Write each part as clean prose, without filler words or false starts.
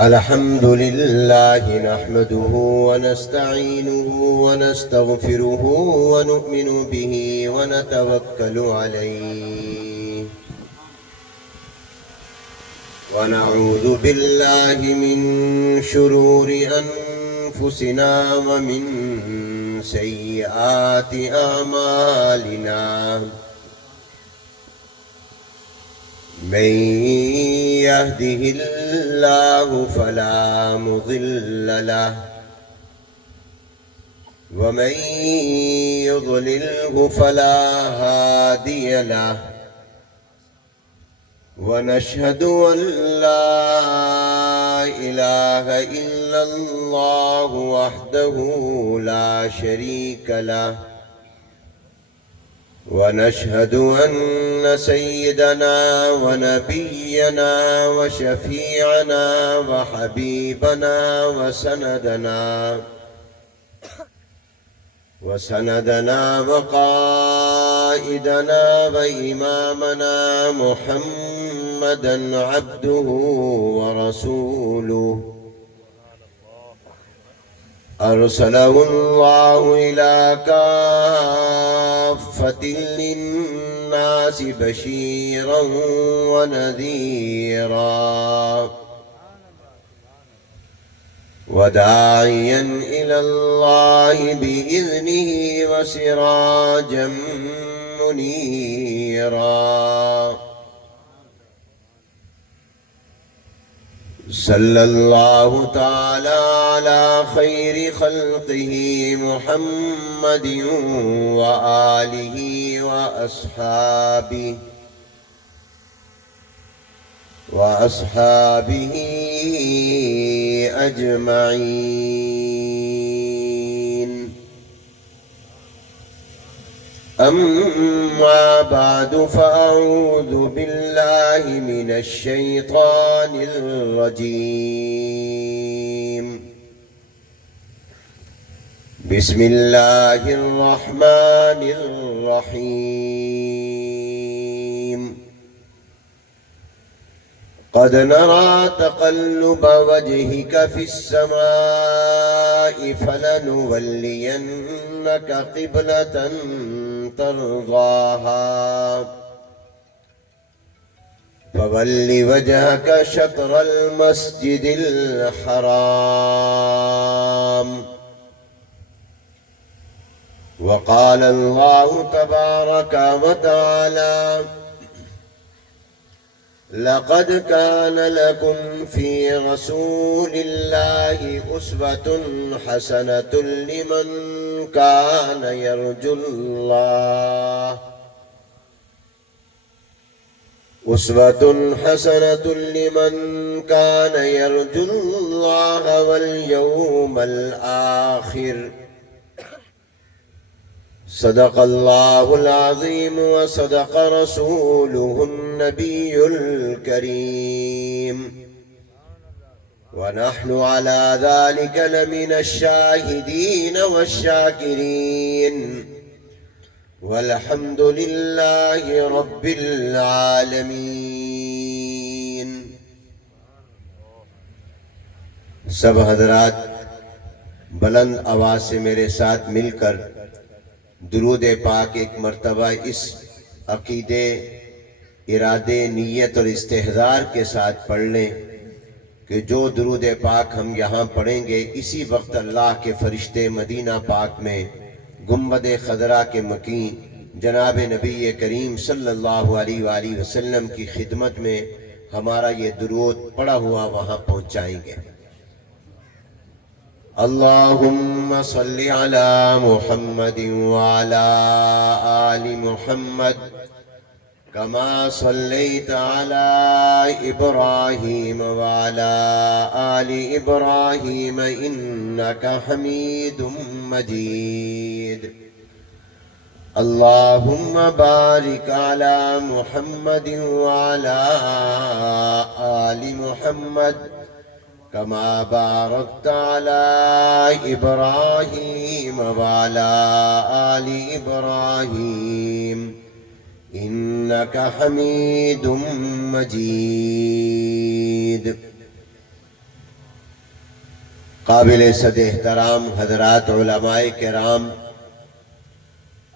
الحمد لله نحمده ونستعينه ونستغفره ونؤمن به ونتوكل عليه ونعوذ بالله من شرور أنفسنا ومن سيئات أعمالنا من يهده الله فلا مضل له ومن يضلله فلا هادي له ونشهد أن لا إله إلا الله وحده لا شريك له ونشهد أن سيدنا ونبينا وشفيعنا وحبيبنا وسندنا وقائدنا وإمامنا محمدا عبده ورسوله أرسله الله إلى كافة للناس بشيرا ونذيرا وداعيا إلى الله بإذنه وسراجا منيرا صلى الله تعالى على خير خلقه محمد وآله وأصحابه أجمعين. أما بعد فأعوذ بالله من الشيطان الرجيم. بسم الله الرحمن الرحيم. قد نرى تقلب وجهك في السماء فلنولينك قبلة ترضاها فول وجهك شطر المسجد الحرام. وقال الله تبارك وتعالى: لقد كان لكم في رسول الله أسوة حسنة لمن كان يرجو الله واليوم الآخر. صدق الله العظيم وصدق رسوله النبي الكريم ونحن على ذلك لمن الشاهدين والشاكرين والحمد لله رب العالمين. سب حضرات بلند آواز سے میرے ساتھ مل کر درود پاک ایک مرتبہ اس عقیدے، ارادے، نیت اور استحضار کے ساتھ پڑھ لیں کہ جو درود پاک ہم یہاں پڑھیں گے اسی وقت اللہ کے فرشتے مدینہ پاک میں گنبد خضرا کے مکین جناب نبی کریم صلی اللہ علیہ وآلہ وسلم کی خدمت میں ہمارا یہ درود پڑھا ہوا وہاں پہنچائیں گے. اللہم صلی علی محمد وعلی آل محمد کما صلیت علی ابراہیم وعلی آل ابراہیم انکا حمید مجید. اللہم بارک علی محمد وعلی آل محمد كما باركت على إبراهيم وعلى آل إبراهيم إنك حميد مجيد. قابل صد احترام حضرات علماء کرام،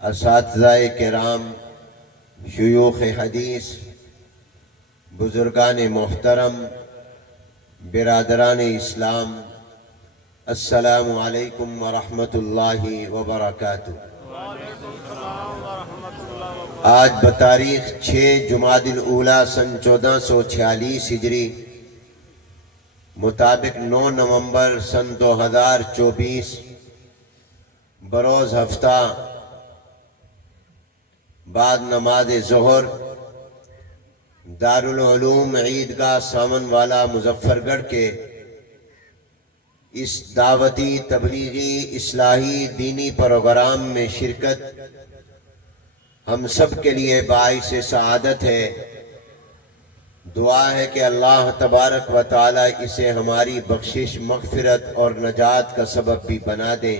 اساتذہ کرام، شیوخ حدیث، بزرگان محترم، برادران اسلام، السلام علیکم ورحمۃ اللہ وبرکاتہ۔ آج بتاریخ 6 جمادی الاولیٰ سن 1446 ہجری مطابق 9 نومبر سن 2024 بروز ہفتہ بعد نماز ظہر دارالعلوم عیدگاہ سامن والا مظفر گڑھ کے اس دعوتی تبلیغی اصلاحی دینی پروگرام میں شرکت ہم سب کے لیے باعث سعادت ہے۔ دعا ہے کہ اللہ تبارک و تعالی اسے ہماری بخشش، مغفرت اور نجات کا سبب بھی بنا دیں۔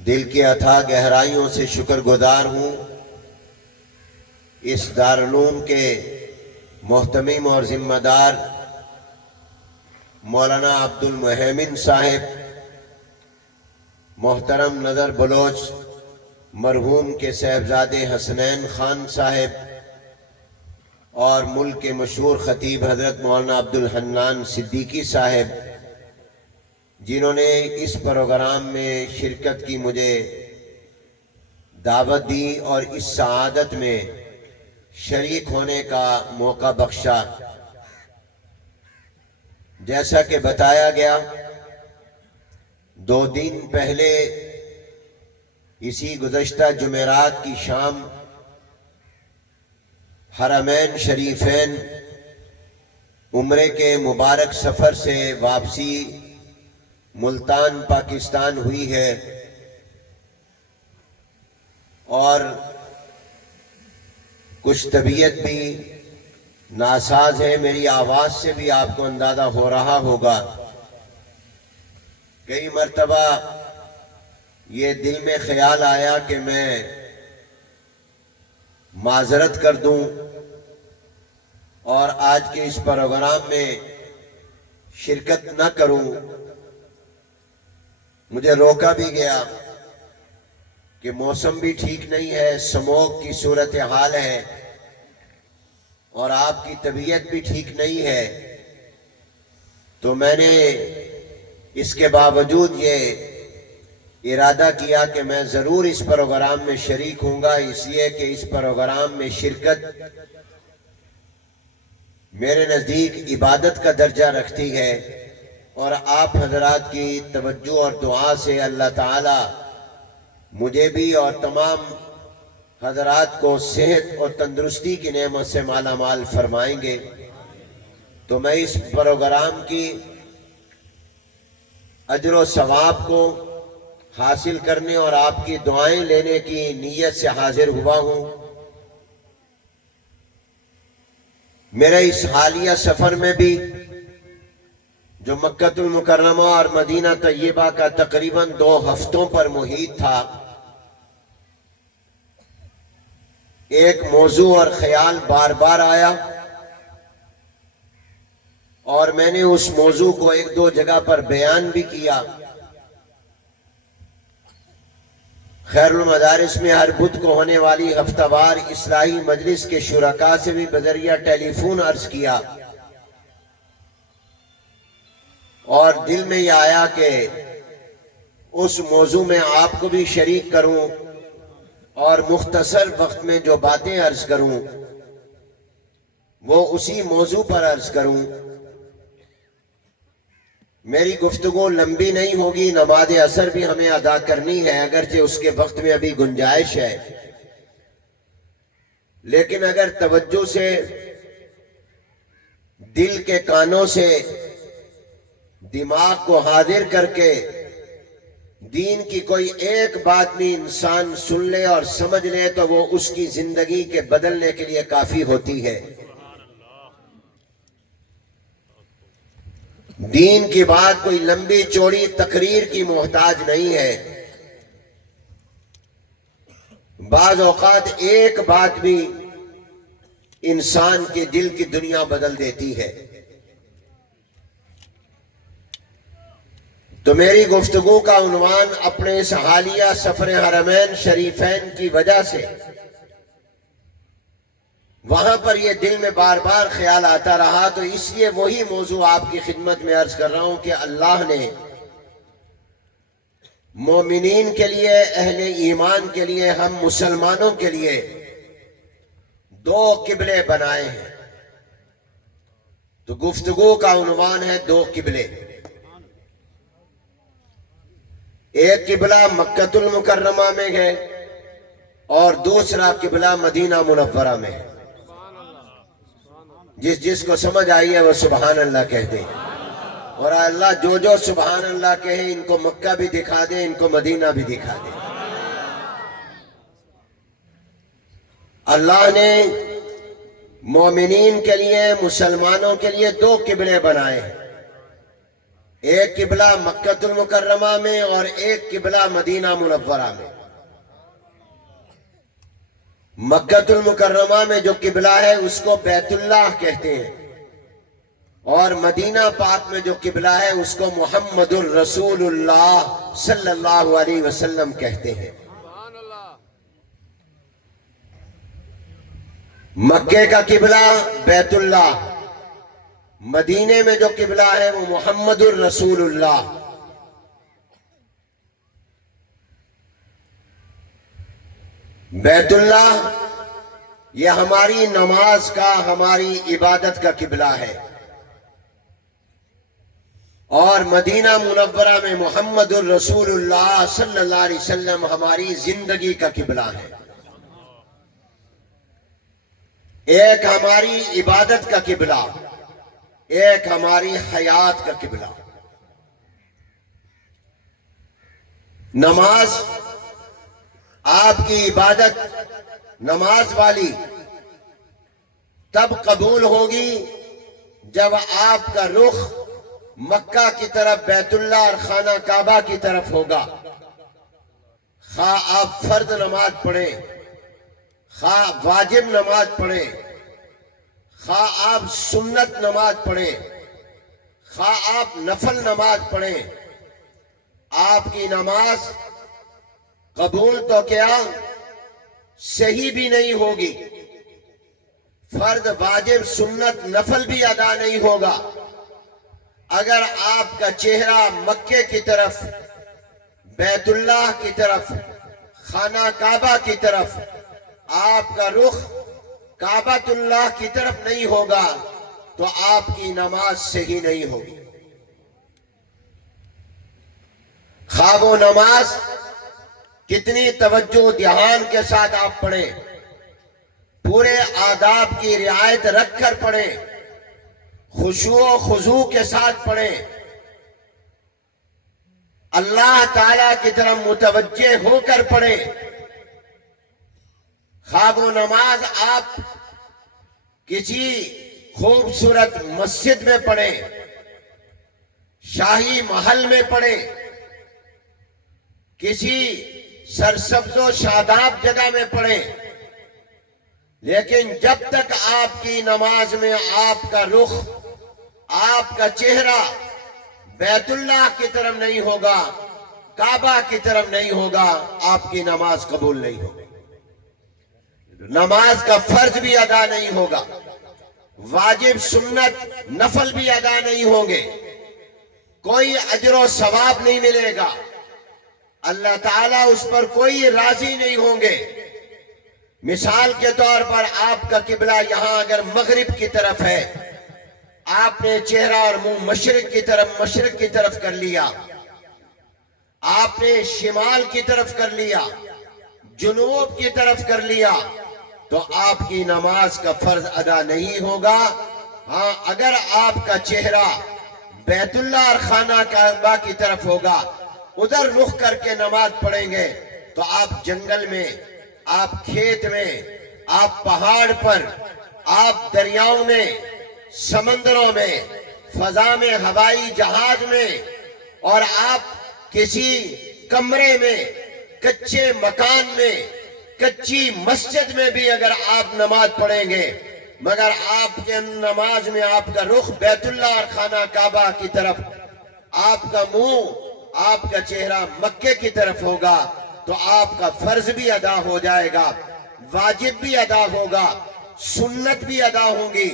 دل کی اتھاہ گہرائیوں سے شکر گزار ہوں اس دارالعلوم کے محتمم اور ذمہ دار مولانا عبد المہیمن صاحب، محترم نظر بلوچ مرحوم کے صاحبزادے حسنین خان صاحب اور ملک کے مشہور خطیب حضرت مولانا عبد الحنان صدیقی صاحب، جنہوں نے اس پروگرام میں شرکت کی مجھے دعوت دی اور اس سعادت میں شریک ہونے کا موقع بخشا۔ جیسا کہ بتایا گیا 2 دن پہلے اسی گزشتہ جمعرات کی شام حرمین شریفین عمرے کے مبارک سفر سے واپسی ملتان پاکستان ہوئی ہے، اور کچھ طبیعت بھی ناساز ہے۔ میری آواز سے بھی آپ کو اندازہ ہو رہا ہوگا۔ کئی مرتبہ یہ دل میں خیال آیا کہ میں معذرت کر دوں اور آج کے اس پروگرام میں شرکت نہ کروں۔ مجھے روکا بھی گیا کہ موسم بھی ٹھیک نہیں ہے، سموگ کی صورتحال ہے اور آپ کی طبیعت بھی ٹھیک نہیں ہے، تو میں نے اس کے باوجود یہ ارادہ کیا کہ میں ضرور اس پروگرام میں شریک ہوں گا، اس لیے کہ اس پروگرام میں شرکت میرے نزدیک عبادت کا درجہ رکھتی ہے، اور آپ حضرات کی توجہ اور دعا سے اللہ تعالی مجھے بھی اور تمام حضرات کو صحت اور تندرستی کی نعمت سے مالا مال فرمائیں گے۔ تو میں اس پروگرام کی اجر و ثواب کو حاصل کرنے اور آپ کی دعائیں لینے کی نیت سے حاضر ہوا ہوں۔ میرے اس حالیہ سفر میں بھی جو مکہ المکرمہ اور مدینہ طیبہ کا تقریباً 2 ہفتوں پر محیط تھا، ایک موضوع اور خیال بار بار آیا، اور میں نے اس موضوع کو 1-2 جگہ پر بیان بھی کیا۔ خیر المدارس میں ہر بدھ کو ہونے والی ہفتہ وار اصلاحی مجلس کے شرکاء سے بھی بذریعہ ٹیلی فون عرض کیا، اور دل میں یہ آیا کہ اس موضوع میں آپ کو بھی شریک کروں اور مختصر وقت میں جو باتیں عرض کروں وہ اسی موضوع پر عرض کروں۔ میری گفتگو لمبی نہیں ہوگی، نماز عصر بھی ہمیں ادا کرنی ہے، اگرچہ اس کے وقت میں ابھی گنجائش ہے، لیکن اگر توجہ سے دل کے کانوں سے دماغ کو حاضر کر کے دین کی کوئی ایک بات بھی انسان سن لے اور سمجھ لے تو وہ اس کی زندگی کے بدلنے کے لیے کافی ہوتی ہے۔ دین کی بات کوئی لمبی چوڑی تقریر کی محتاج نہیں ہے، بعض اوقات ایک بات بھی انسان کے دل کی دنیا بدل دیتی ہے۔ تو میری گفتگو کا عنوان اپنے اس حالیہ سفر حرمین شریفین کی وجہ سے وہاں پر یہ دل میں بار بار خیال آتا رہا، تو اس لیے وہی موضوع آپ کی خدمت میں عرض کر رہا ہوں کہ اللہ نے مومنین کے لیے، اہل ایمان کے لیے، ہم مسلمانوں کے لیے دو قبلے بنائے ہیں۔ تو گفتگو کا عنوان ہے دو قبلے۔ ایک قبلہ مکہ المکرمہ میں ہے اور دوسرا قبلہ مدینہ منورہ میں ہے۔ جس کو سمجھ آئی ہے وہ سبحان اللہ کہتے ہیں، اور اللہ جو سبحان اللہ کہے ان کو مکہ بھی دکھا دے، ان کو مدینہ بھی دکھا دے۔ اللہ نے مومنین کے لیے، مسلمانوں کے لیے دو قبلے بنائے ہیں، ایک قبلہ مکہ المکرمہ میں اور ایک قبلہ مدینہ منورہ میں۔ مکہ المکرمہ میں جو قبلہ ہے اس کو بیت اللہ کہتے ہیں، اور مدینہ پاک میں جو قبلہ ہے اس کو محمد الرسول اللہ صلی اللہ علیہ وسلم کہتے ہیں۔ مکے کا قبلہ بیت اللہ، مدینے میں جو قبلہ ہے وہ محمد الرسول اللہ۔ بیت اللہ یہ ہماری نماز کا، ہماری عبادت کا قبلہ ہے، اور مدینہ منورہ میں محمد الرسول اللہ صلی اللہ علیہ وسلم ہماری زندگی کا قبلہ ہے۔ ایک ہماری عبادت کا قبلہ، ایک ہماری حیات کا قبلہ۔ نماز آپ کی عبادت، نماز والی تب قبول ہوگی جب آپ کا رخ مکہ کی طرف، بیت اللہ اور خانہ کعبہ کی طرف ہوگا۔ خواہ آپ فرض نماز پڑھیں، خواہ واجب نماز پڑھیں، خواہ آپ سنت نماز پڑھیں، خواہ آپ نفل نماز پڑھیں، آپ کی نماز قبول تو کیا صحیح بھی نہیں ہوگی، فرض واجب سنت نفل بھی ادا نہیں ہوگا اگر آپ کا چہرہ مکے کی طرف، بیت اللہ کی طرف، خانہ کعبہ کی طرف، آپ کا رخ کعبۃ اللہ کی طرف نہیں ہوگا تو آپ کی نماز صحیح نہیں ہوگی۔ خواہ وہ نماز کتنی توجہ دھیان کے ساتھ آپ پڑھیں، پورے آداب کی رعایت رکھ کر پڑھیں، خشوع و خضوع کے ساتھ پڑھیں، اللہ تعالیٰ کی طرف متوجہ ہو کر پڑھیں، خواہ وہ نماز آپ کسی خوبصورت مسجد میں پڑھیں، شاہی محل میں پڑھیں، کسی سرسبز و شاداب جگہ میں پڑھیں، لیکن جب تک آپ کی نماز میں آپ کا رخ، آپ کا چہرہ بیت اللہ کی طرف نہیں ہوگا، کعبہ کی طرف نہیں ہوگا، آپ کی نماز قبول نہیں ہوگی۔ نماز کا فرض بھی ادا نہیں ہوگا، واجب سنت نفل بھی ادا نہیں ہوں گے، کوئی اجر و ثواب نہیں ملے گا، اللہ تعالیٰ اس پر کوئی راضی نہیں ہوں گے۔ مثال کے طور پر آپ کا قبلہ یہاں اگر مغرب کی طرف ہے، آپ نے چہرہ اور منہ مشرق کی طرف کر لیا، آپ نے شمال کی طرف کر لیا، جنوب کی طرف کر لیا، تو آپ کی نماز کا فرض ادا نہیں ہوگا۔ ہاں، اگر آپ کا چہرہ بیت اللہ اور خانہ کعبہ کی طرف ہوگا، ادھر رخ کر کے نماز پڑھیں گے تو آپ جنگل میں، آپ کھیت میں، آپ پہاڑ پر، آپ دریاؤں میں، سمندروں میں، فضا میں، ہوائی جہاز میں، اور آپ کسی کمرے میں، کچے مکان میں، کچی مسجد میں بھی اگر آپ نماز پڑھیں گے، مگر آپ کے نماز میں آپ کا رخ بیت اللہ اور خانہ کعبہ کی طرف، آپ کا منہ آپ کا چہرہ مکے کی طرف ہوگا تو آپ کا فرض بھی ادا ہو جائے گا، واجب بھی ادا ہوگا، سنت بھی ادا ہوگی،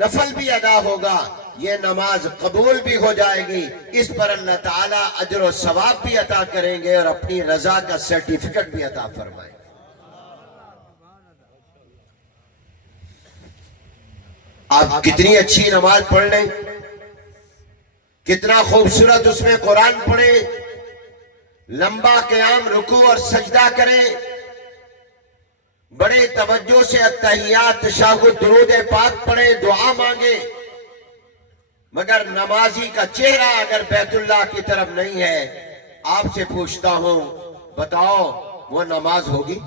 نفل بھی ادا ہوگا، یہ نماز قبول بھی ہو جائے گی۔ اس پر اللہ تعالیٰ اجر و ثواب بھی عطا کریں گے اور اپنی رضا کا سرٹیفکیٹ بھی عطا فرمائیں گے۔ آپ کتنی اچھی نماز پڑھ لیں، کتنا خوبصورت اس میں قرآن پڑھیں، لمبا قیام رکوع اور سجدہ کریں، بڑے توجہ سے اتحیات تشہد درود پاک پڑھیں، دعا مانگیں، مگر نمازی کا چہرہ اگر بیت اللہ کی طرف نہیں ہے، آپ سے پوچھتا ہوں بتاؤ وہ نماز ہوگی؟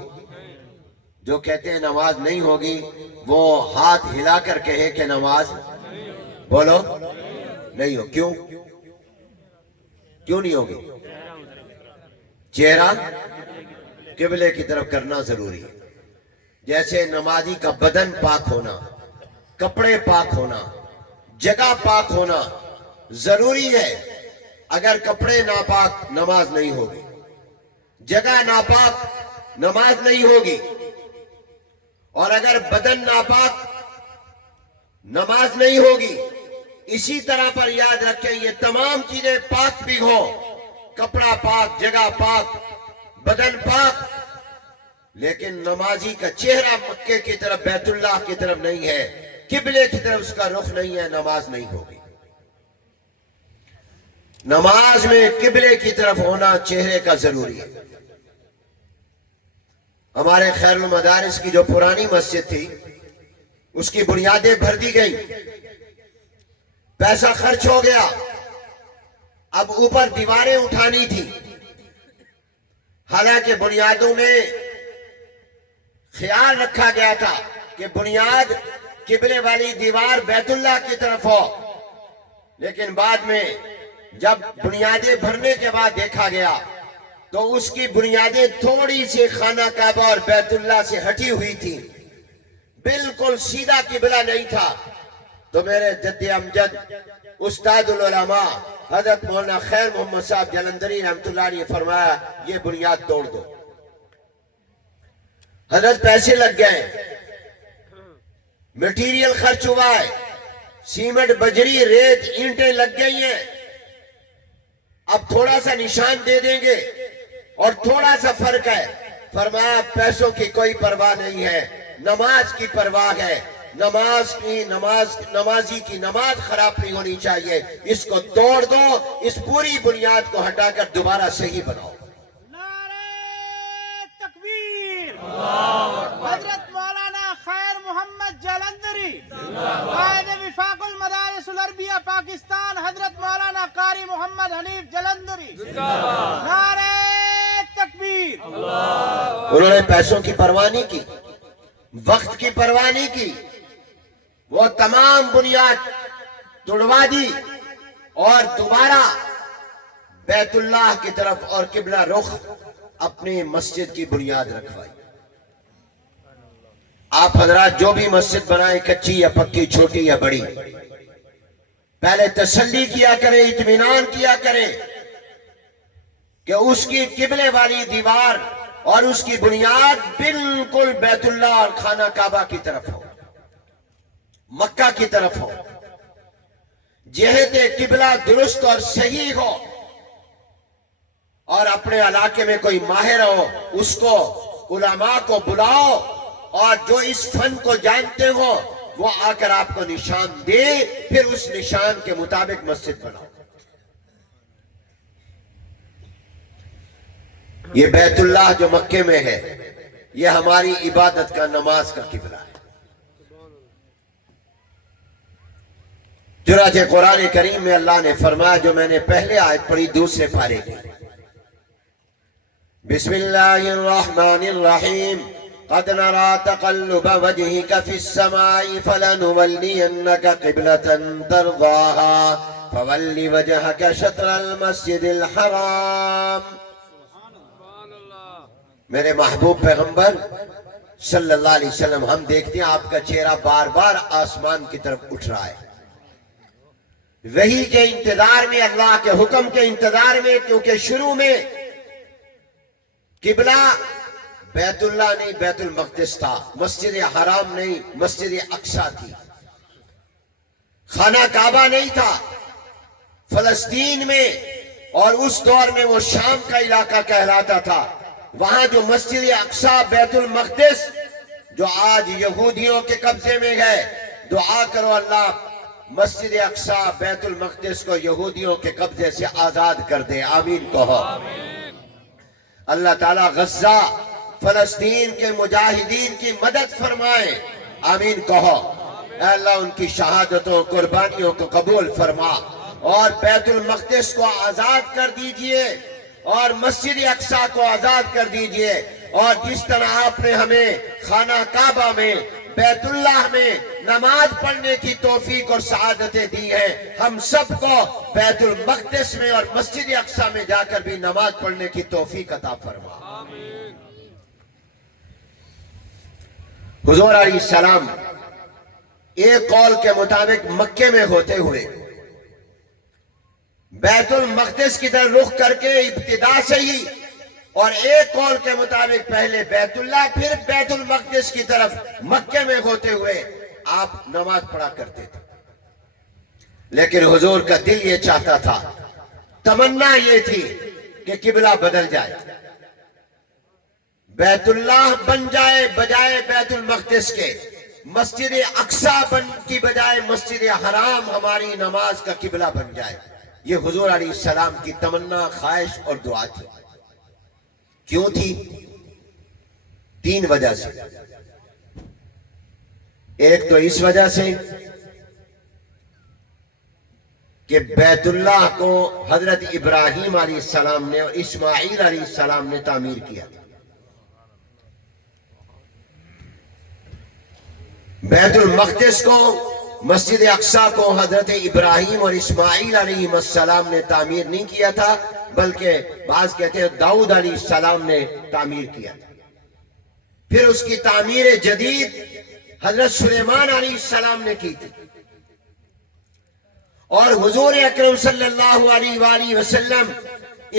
جو کہتے ہیں نماز نہیں ہوگی وہ ہاتھ ہلا کر کہے کہ نماز بولو نہیں ہو۔ کیوں نہیں ہوگی؟ چہرہ قبلے کی طرف کرنا ضروری ہے۔ جیسے نمازی کا بدن پاک ہونا، کپڑے پاک ہونا، جگہ پاک ہونا ضروری ہے۔ اگر کپڑے ناپاک نماز نہیں ہوگی، جگہ ناپاک نماز نہیں ہوگی، اور اگر بدن ناپاک نماز نہیں ہوگی۔ اسی طرح پر یاد رکھیں یہ تمام چیزیں پاک بھی ہوں، کپڑا پاک، جگہ پاک، بدن پاک، لیکن نمازی کا چہرہ مکے کی طرف بیت اللہ کی طرف نہیں ہے، قبلے کی طرف اس کا رخ نہیں ہے، نماز نہیں ہوگی۔ نماز میں قبلے کی طرف ہونا چہرے کا ضروری ہے۔ ہمارے خیر المدارس کی جو پرانی مسجد تھی اس کی بنیادیں بھر دی گئی، پیسہ خرچ ہو گیا، اب اوپر دیواریں اٹھانی تھی۔ حالانکہ بنیادوں میں خیال رکھا گیا تھا کہ بنیاد قبلے والی دیوار بیت اللہ کی طرف ہو، لیکن بعد میں جب بنیادیں بھرنے کے بعد دیکھا گیا تو اس کی بنیادیں تھوڑی سی خانہ کعبہ اور بیت اللہ سے ہٹی ہوئی تھی، بالکل سیدھا قبلہ نہیں تھا۔ تو میرے جد امجد استاد العلماء حضرت مولانا خیر محمد صاحب جلندری رحمۃ اللہ نے فرمایا یہ بنیاد توڑ دو۔ حضرت پیسے لگ گئے، میٹیریل خرچ ہوا ہے، سیمنٹ، بجری، ریت، اینٹیں لگ گئی ہیں، اب تھوڑا سا نشان دے دیں گے اور تھوڑا سا فرق ہے۔ فرمایا پیسوں کی کوئی پرواہ نہیں ہے، نماز کی پرواہ ہے۔ نمازی کی نماز خراب نہیں ہونی چاہیے، اس کو توڑ دو، اس پوری بنیاد کو ہٹا کر دوبارہ صحیح بناؤ۔ نعرہ تکبیر! حضرت مولانا خیر محمد جلندری قائد وفاق المدارس العربیہ پاکستان، حضرت مولانا قاری محمد حنیف جلندری، نعرہ تکبیر! انہوں نے پیسوں کی پرواہ نہیں کی، وقت کی پرواہ نہیں کی، وہ تمام بنیاد توڑوا دی اور دوبارہ بیت اللہ کی طرف اور قبلہ رخ اپنی مسجد کی بنیاد رکھوائی۔ آپ حضرات جو بھی مسجد بنائیں، کچی یا پکی، چھوٹی یا بڑی، پہلے تسلی کیا کریں، اطمینان کیا کریں کہ اس کی قبلے والی دیوار اور اس کی بنیاد بالکل بیت اللہ اور خانہ کعبہ کی طرف ہو، مکہ کی طرف ہو، جہت قبلہ درست اور صحیح ہو، اور اپنے علاقے میں کوئی ماہر ہو اس کو، علماء کو بلاؤ، اور جو اس فن کو جانتے ہو وہ آ کر آپ کو نشان دے، پھر اس نشان کے مطابق مسجد بناؤ۔ یہ بیت اللہ جو مکے میں ہے یہ ہماری عبادت کا، نماز کا قبلہ ہے۔ چنانچہ قرآن کریم میں اللہ نے فرمایا، جو میں نے پہلے آیت پڑھی دوسرے پارے کی، بسم اللہ الرحمن الرحیم، قد نرى تقلب وجهك في السماء فلنولينك قبلة ترضاها فول وجهك شطر المسجد الحرام۔ میرے محبوب پیغمبر صلی اللہ علیہ وسلم، ہم دیکھتے ہیں آپ کا چہرہ بار بار آسمان کی طرف اٹھ رہا ہے، وحی کے انتظار میں، اللہ کے حکم کے انتظار میں، کیونکہ شروع میں قبلہ بیت اللہ نہیں بیت المقدس تھا، مسجد حرام نہیں مسجد اقصی تھی، خانہ کعبہ نہیں تھا فلسطین میں، اور اس دور میں وہ شام کا علاقہ کہلاتا تھا۔ وہاں جو مسجد اقصی بیت المقدس جو آج یہودیوں کے قبضے میں ہے، دعا کرو اللہ مسجد اقصی بیت المقدس کو یہودیوں کے قبضے سے آزاد کر دے، آمین کہو۔ اللہ تعالیٰ غزہ فلسطین کے مجاہدین کی مدد فرمائے، آمین کہو۔ اے اللہ ان کی شہادتوں قربانیوں کو قبول فرما، اور بیت المقدس کو آزاد کر دیجئے، اور مسجد اقصی کو آزاد کر دیجئے، اور جس طرح آپ نے ہمیں خانہ کعبہ میں بیت اللہ میں نماز پڑھنے کی توفیق اور سعادتیں دی ہیں، ہم سب کو بیت المقدس میں اور مسجد اقصی میں جا کر بھی نماز پڑھنے کی توفیق عطا فرما۔ حضور علیہ السلام ایک قول کے مطابق مکے میں ہوتے ہوئے بیت المقدس کی طرف رخ کر کے ابتدا سے ہی، اور ایک قول کے مطابق پہلے بیت اللہ پھر بیت المقدس کی طرف مکے میں ہوتے ہوئے آپ نماز پڑھا کرتے تھے، لیکن حضور کا دل یہ چاہتا تھا، تمنا یہ تھی کہ قبلہ بدل جائے، بیت اللہ بن جائے بجائے بیت المقدس کے، مسجد اقصی کی بجائے مسجد حرام ہماری نماز کا قبلہ بن جائے۔ یہ حضور علیہ السلام کی تمنا، خواہش اور دعا تھی۔ کیوں تھی؟ 3 وجہ سے۔ ایک تو اس وجہ سے کہ بیت اللہ کو حضرت ابراہیم علیہ السلام نے اور اسماعیل علیہ السلام نے تعمیر کیا تھا۔ بیت المقدس کو، مسجد اقصی کو حضرت ابراہیم اور اسماعیل علیہ السلام نے تعمیر نہیں کیا تھا، بلکہ بعض کہتے ہیں داؤد علیہ السلام نے تعمیر کیا تھا۔ پھر اس کی تعمیر جدید حضرت سلیمان علیہ السلام نے کی تھی، اور حضور اکرم صلی اللہ علیہ وآلہ وسلم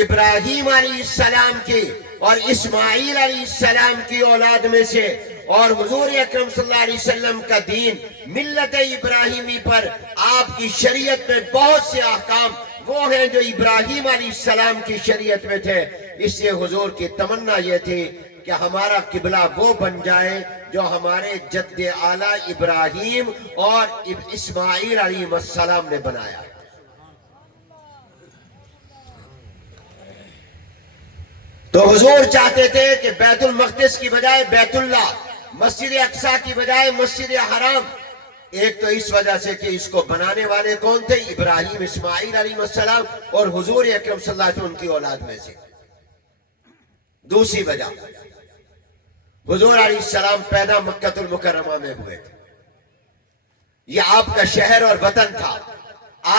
ابراہیم علیہ السلام کی اور اسماعیل علیہ السلام کی اولاد میں سے، اور حضور اکرم صلی اللہ علیہ وسلم کا دین ملت ابراہیمی پر آپ کی شریعت میں بہت سے احکام وہ ہیں جو ابراہیم علیہ السلام کی شریعت میں تھے۔ اس لیے حضور کی تمنا یہ تھی کہ ہمارا قبلہ وہ بن جائے جو ہمارے جد اعلیٰ ابراہیم اور اسماعیل علیہ السلام نے بنایا۔ تو حضور چاہتے تھے کہ بیت المقدس کی بجائے بیت اللہ، مسجد اقصی کی بجائے مسجد حرام۔ ایک تو اس وجہ سے کہ اس کو بنانے والے کون تھے؟ ابراہیم اسماعیل علیہ السلام اور حضور اکرم صلی اللہ علیہ وسلم ان کی اولاد میں سے۔ دوسری وجہ، حضور علیہ السلام پیدا مکہ المکرمہ میں ہوئے تھے، یہ آپ کا شہر اور وطن تھا،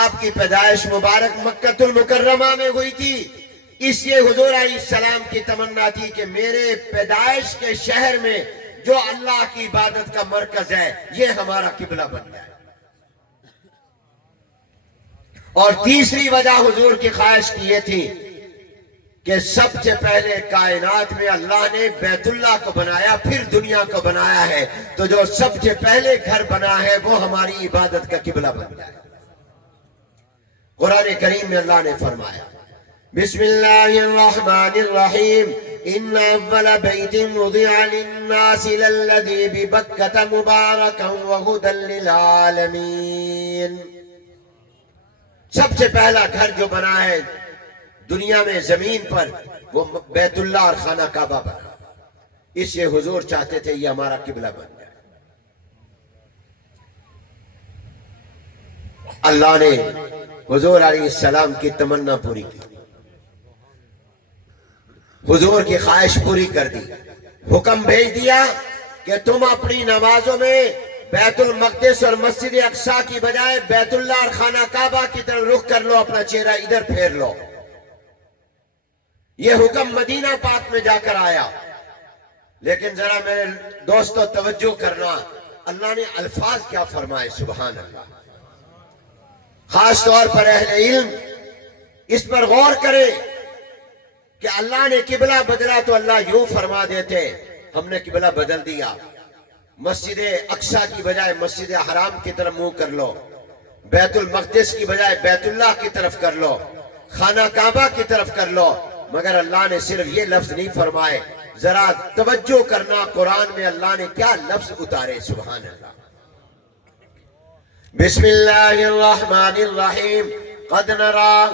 آپ کی پیدائش مبارک مکہ المکرمہ میں ہوئی تھی۔ اس لیے حضور علیہ السلام کی تمنا تھی کہ میرے پیدائش کے شہر میں جو اللہ کی عبادت کا مرکز ہے یہ ہمارا قبلہ بن جائے۔ اور تیسری وجہ حضور کی خواہش کی یہ تھی کہ سب سے پہلے کائنات میں اللہ نے بیت اللہ کو بنایا، پھر دنیا کو بنایا ہے، تو جو سب سے پہلے گھر بنا ہے وہ ہماری عبادت کا قبلہ بن جائے۔ قرآن کریم میں اللہ نے فرمایا، بسم اللہ الرحمن الرحیم، ان اول بیت وضع للناس للذی ببکۃ مبارکا وہدی للعالمین۔ سب سے پہلا گھر جو بنا ہے دنیا میں زمین پر وہ بیت اللہ اور خانہ کعبہ بنا، اس لیے حضور چاہتے تھے یہ ہمارا قبلہ بن جائے۔ اللہ نے حضور علیہ السلام کی تمنا پوری کی، حضور کی خواہش پوری کر دی، حکم بھیج دیا کہ تم اپنی نمازوں میں بیت المقدس اور مسجد اقصی کی بجائے بیت اللہ اور خانہ کعبہ کی طرف رخ کر لو، اپنا چہرہ ادھر پھیر لو۔ یہ حکم مدینہ پاک میں جا کر آیا، لیکن ذرا میرے دوستو توجہ کرنا، اللہ نے الفاظ کیا فرمائے، سبحان اللہ۔ خاص طور پر اہل علم اس پر غور کرے کہ اللہ نے قبلہ بدلا تو اللہ یوں فرما دیتے ہم نے قبلہ بدل دیا، مسجد اقصی کی بجائے مسجد حرام کی طرف منہ کر لو، بیت المقدس کی بجائے بیت اللہ کی طرف کر لو، خانہ کعبہ کی طرف کر لو، مگر اللہ نے صرف یہ لفظ نہیں فرمائے۔ ذرا توجہ کرنا قرآن میں اللہ نے کیا لفظ اتارے، سبحان اللہ۔ بسم اللہ الرحمن الرحیم، قد نرى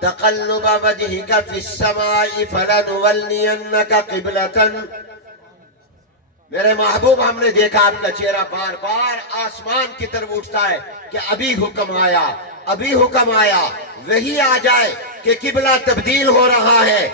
تقلب وجهك في السماء فلنولينك قبلة۔ میرے محبوب ہم نے دیکھا آپ کا چہرہ بار بار آسمان کی طرف اٹھتا ہے کہ ابھی حکم آیا، ابھی حکم آیا، وہی آ جائے کہ قبلہ تبدیل ہو رہا ہے۔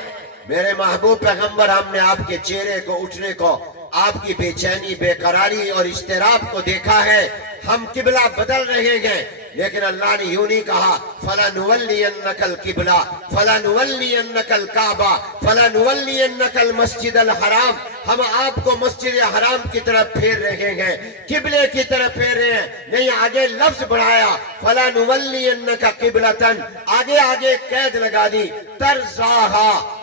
میرے محبوب پیغمبر ہم نے آپ کے چہرے کو اٹھنے کو، آپ کی بے چینی، بے قراری اور اضطراب کو دیکھا ہے۔ ہم قبلہ بدل رہے ہیں، لیکن اللہ نے یوں نہیں کہا فَلَنُوَلِّيَنَّكَ الْقِبْلَةَ فَلَنُوَلِّيَنَّكَ الْكَعْبَةَ فَلَنُوَلِّيَنَّكَ الْمَسْجِدَ الْحَرَامِ۔ ہم آپ کو مسجد حرام کی طرف پھیر رہے ہیں، قبلے کی طرف پھیر رہے ہیں۔ نہیں، آگے لفظ بڑھایا فَلَنُوَلِّيَنَّكَ قِبْلَةً، آگے قید لگا دی، ترضاها،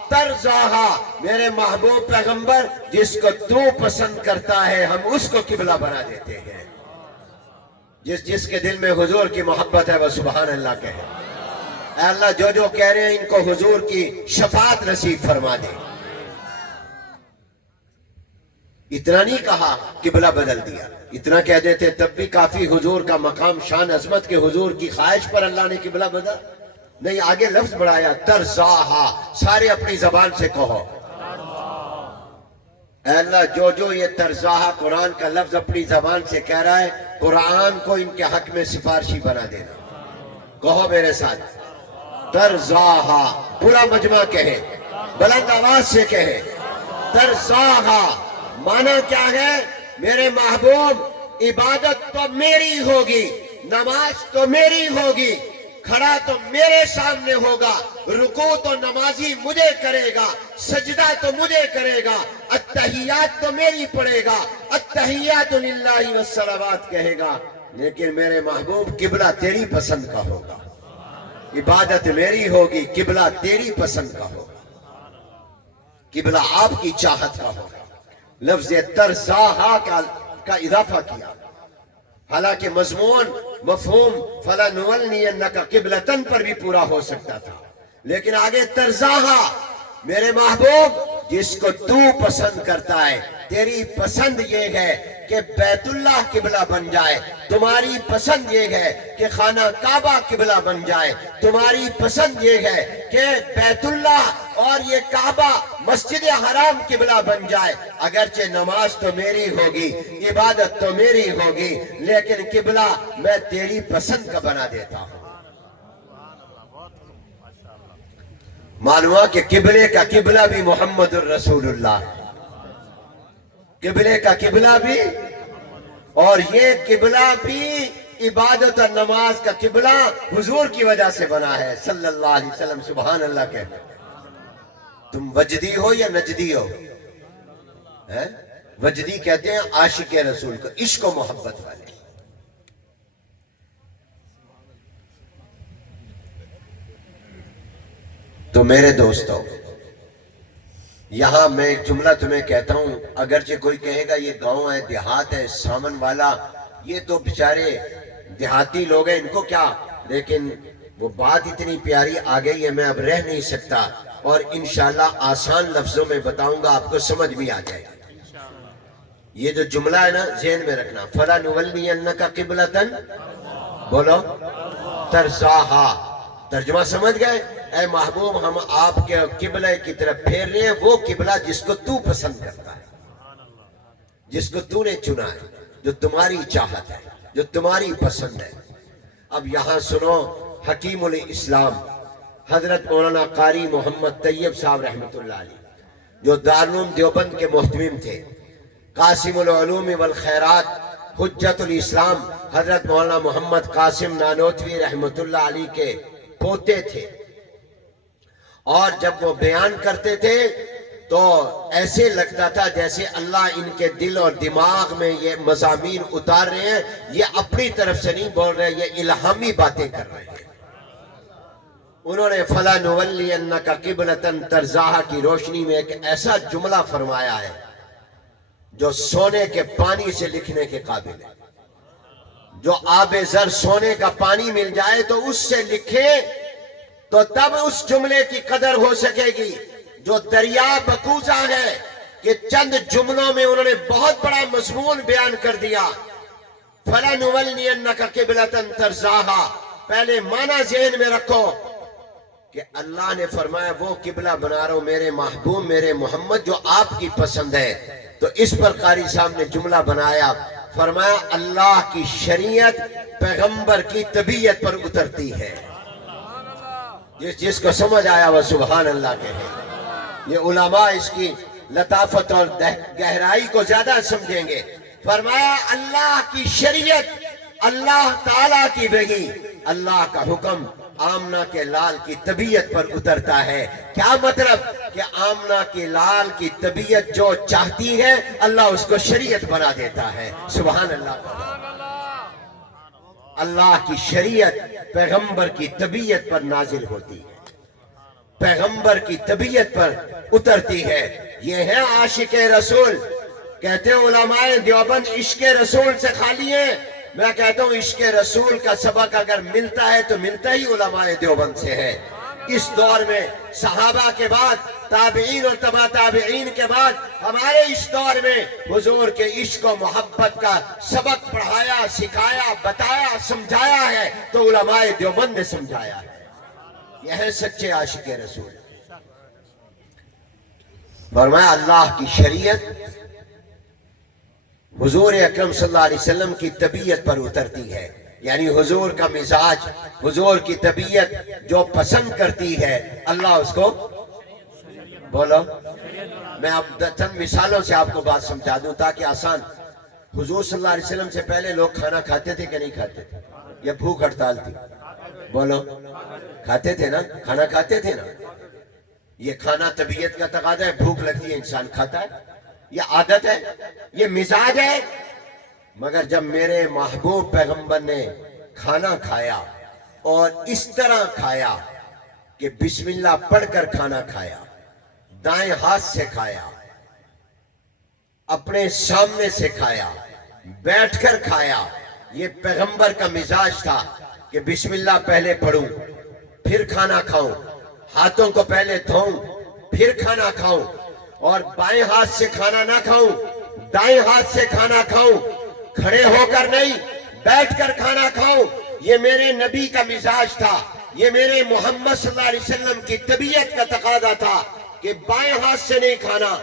میرے محبوب پیغمبر جس کو تو پسند کرتا ہے ہم اس کو قبلہ بنا دیتے ہیں۔ جس کے دل میں حضور کی محبت ہے وہ سبحان اللہ کہے۔ اے اللہ جو کہہ رہے ہیں ان کو حضور کی شفاعت نصیب فرما دے۔ اتنا نہیں کہا قبلہ بدل دیا، اتنا کہہ دیتے تب بھی کافی، حضور کا مقام شان عظمت کے حضور کی خواہش پر اللہ نے قبلہ بدلا۔ نہیں، آگے لفظ بڑھایا ترضاها، سارے اپنی زبان سے کہو اے اللہ جو یہ ترضاها قرآن کا لفظ اپنی زبان سے کہہ رہا ہے، قرآن کو ان کے حق میں سفارشی بنا دینا۔ کہو میرے ساتھ ترضاها، پورا مجمع کہے، بلند آواز سے کہے ترضاها۔ معنی کیا ہے؟ میرے محبوب عبادت تو میری ہوگی، نماز تو میری ہوگی، کھڑا تو میرے سامنے ہوگا، رکوع تو نمازی مجھے کرے گا، سجدہ تو مجھے کرے گا، التحیات تو میری پڑھے گا، التحیات للہ والصلوات کہے گا، لیکن میرے محبوب قبلہ تیری پسند کا ہوگا، عبادت میری ہوگی، قبلہ تیری پسند کا ہوگا، قبلہ آپ کی چاہت کا ہوگا۔ لفظ ترضاها کا اضافہ کیا، حالانکہ مضمون مفہوم فَلَنُوَلِّيَنَّكَ قِبْلَةً پر بھی پورا ہو سکتا تھا، لیکن آگے ترضاها، میرے محبوب جس کو تو پسند کرتا ہے، تیری پسند یہ ہے کہ بیت اللہ قبلہ بن جائے، تمہاری پسند یہ ہے کہ خانہ کعبہ قبلہ بن جائے، تمہاری پسند یہ ہے کہ بیت اللہ اور یہ کعبہ مسجد حرام قبلہ بن جائے۔ اگرچہ نماز تو میری ہوگی، عبادت تو میری ہوگی، لیکن قبلہ میں تیری پسند کا بنا دیتا ہوں۔ معلوم ہوا کہ قبلے کا قبلہ بھی محمد الرسول اللہ، قبلے کا قبلہ بھی، اور یہ قبلہ بھی عبادت اور نماز کا قبلہ حضور کی وجہ سے بنا ہے صلی اللہ علیہ وسلم۔ سبحان اللہ کہتے۔ تم وجدی ہو یا نجدی ہو؟ وجدی کہتے ہیں عاشق رسول کو، عشق و محبت والے۔ تو میرے دوستو، یہاں میں ایک جملہ تمہیں کہتا ہوں، اگرچہ کوئی کہے گا یہ گاؤں ہے، دیہات ہے، سامن والا، یہ تو بیچارے دیہاتی لوگ ہیں، ان کو کیا، لیکن وہ بات اتنی پیاری آ گئی ہے، میں اب رہ نہیں سکتا، اور انشاءاللہ آسان لفظوں میں بتاؤں گا، آپ کو سمجھ بھی آ جائے گا۔ یہ جو جملہ ہے نا، ذہن میں رکھنا، فَلَنُوَلِّيَنَّكَ قِبْلَةً، بولو ترضاها، ترجمہ سمجھ گئے؟ اے محبوب ہم آپ کے قبلہ کی طرف پھیر رہے ہیں، وہ قبلہ جس کو تو پسند کرتا ہے، جس کو تو نے چنا ہے، جو تمہاری چاہت ہے، جو تمہاری پسند ہے۔ اب یہاں سنو، حکیم الاسلام حضرت مولانا قاری محمد طیب صاحب رحمۃ اللہ علیہ، جو دارالعلوم دیوبند کے محتمم تھے، قاسم العلوم والخیرات، حجت الاسلام حضرت مولانا محمد قاسم نانوتوی رحمۃ اللہ علیہ کے پوتے تھے، اور جب وہ بیان کرتے تھے تو ایسے لگتا تھا جیسے اللہ ان کے دل اور دماغ میں یہ مضامین اتار رہے ہیں، یہ اپنی طرف سے نہیں بول رہے، یہ الہامی باتیں کر رہے ہیں۔ انہوں نے فَلَنُوَلِّيَنَّكَ قِبْلَةً تَرْضَاهَا کی روشنی میں ایک ایسا جملہ فرمایا ہے جو سونے کے پانی سے لکھنے کے قابل ہے۔ جو آب زر سونے کا پانی مل جائے تو اس سے لکھیں تو تب اس جملے کی قدر ہو سکے گی۔ جو دریا بکوزہ ہے کہ چند جملوں میں انہوں نے بہت بڑا مضمون بیان کر دیا۔ فَلَنُوَلِّيَنَّكَ قِبْلَةً تَرْضَاهَا، پہلے معنی ذہن میں رکھو کہ اللہ نے فرمایا وہ قبلہ بنا رہا ہوں میرے محبوب میرے محمد جو آپ کی پسند ہے۔ تو اس پر قاری صاحب نے جملہ بنایا، فرمایا اللہ کی شریعت پیغمبر کی طبیعت پر اترتی ہے۔ جس کو سمجھ آیا وہ سبحان اللہ کہے۔ یہ علماء اس کی لطافت اور گہرائی کو زیادہ سمجھیں گے۔ فرمایا اللہ کی شریعت اللہ تعالیٰ کی وحی، اللہ کا حکم آمنہ کے لال کی طبیعت پر اترتا ہے۔ کیا مطلب؟ کہ آمنہ کے لال کی طبیعت جو چاہتی ہے اللہ اس کو شریعت بنا دیتا ہے۔ سبحان اللہ۔ اللہ کی شریعت پیغمبر کی طبیعت پر نازل ہوتی ہے، پیغمبر کی طبیعت پر اترتی ہے۔ یہ ہے عاشق رسول۔ کہتے ہیں علماء دیوبند عشق رسول سے خالی ہیں، میں کہتا ہوں عشق رسول کا سبق اگر ملتا ہے تو ملتا ہی علماء دیوبند سے ہے۔ اس دور میں صحابہ کے بعد تابعین اور تبع تابعین کے بعد ہمارے اس دور میں حضور کے عشق و محبت کا سبق پڑھایا، سکھایا، بتایا، سمجھایا ہے تو علماء دیوبند نے سمجھایا ہے۔ یہ ہے سچے عاشق رسول۔ فرمایا اللہ کی شریعت حضور اکرم صلی اللہ علیہ وسلم کی طبیعت پر اترتی ہے، یعنی حضور کا مزاج، حضور کی طبیعت جو پسند کرتی ہے اللہ اس کو بولو۔ میں اب چند مثالوں سے آپ کو بات سمجھا دوں تاکہ آسان۔ حضور صلی اللہ علیہ وسلم سے پہلے لوگ کھانا کھاتے تھے کہ نہیں کھاتے تھے؟ یا بھوک ہڑتال تھی؟ بولو، کھاتے تھے نا، کھانا کھاتے تھے نا۔ یہ کھانا طبیعت کا تقاضا ہے، بھوک لگتی ہے انسان کھاتا ہے، یہ عادت ہے، یہ مزاج ہے۔ مگر جب میرے محبوب پیغمبر نے کھانا کھایا اور اس طرح کھایا کہ بسم اللہ پڑھ کر کھانا کھایا، دائیں ہاتھ سے کھایا، اپنے سامنے سے کھایا، بیٹھ کر کھایا، یہ پیغمبر کا مزاج تھا کہ بسم اللہ پہلے پڑھوں پھر کھانا کھاؤں، ہاتھوں کو پہلے دھوؤں پھر کھانا کھاؤں، اور بائیں ہاتھ سے کھانا نہ کھاؤں، دائیں ہاتھ سے کھانا کھاؤں، کھڑے ہو کر نہیں بیٹھ کر کھانا کھاؤں۔ یہ میرے نبی کا مزاج تھا، یہ میرے محمد صلی اللہ علیہ وسلم کی طبیعت کا تقاضا تھا کہ بائیں ہاتھ سے نہیں کھانا،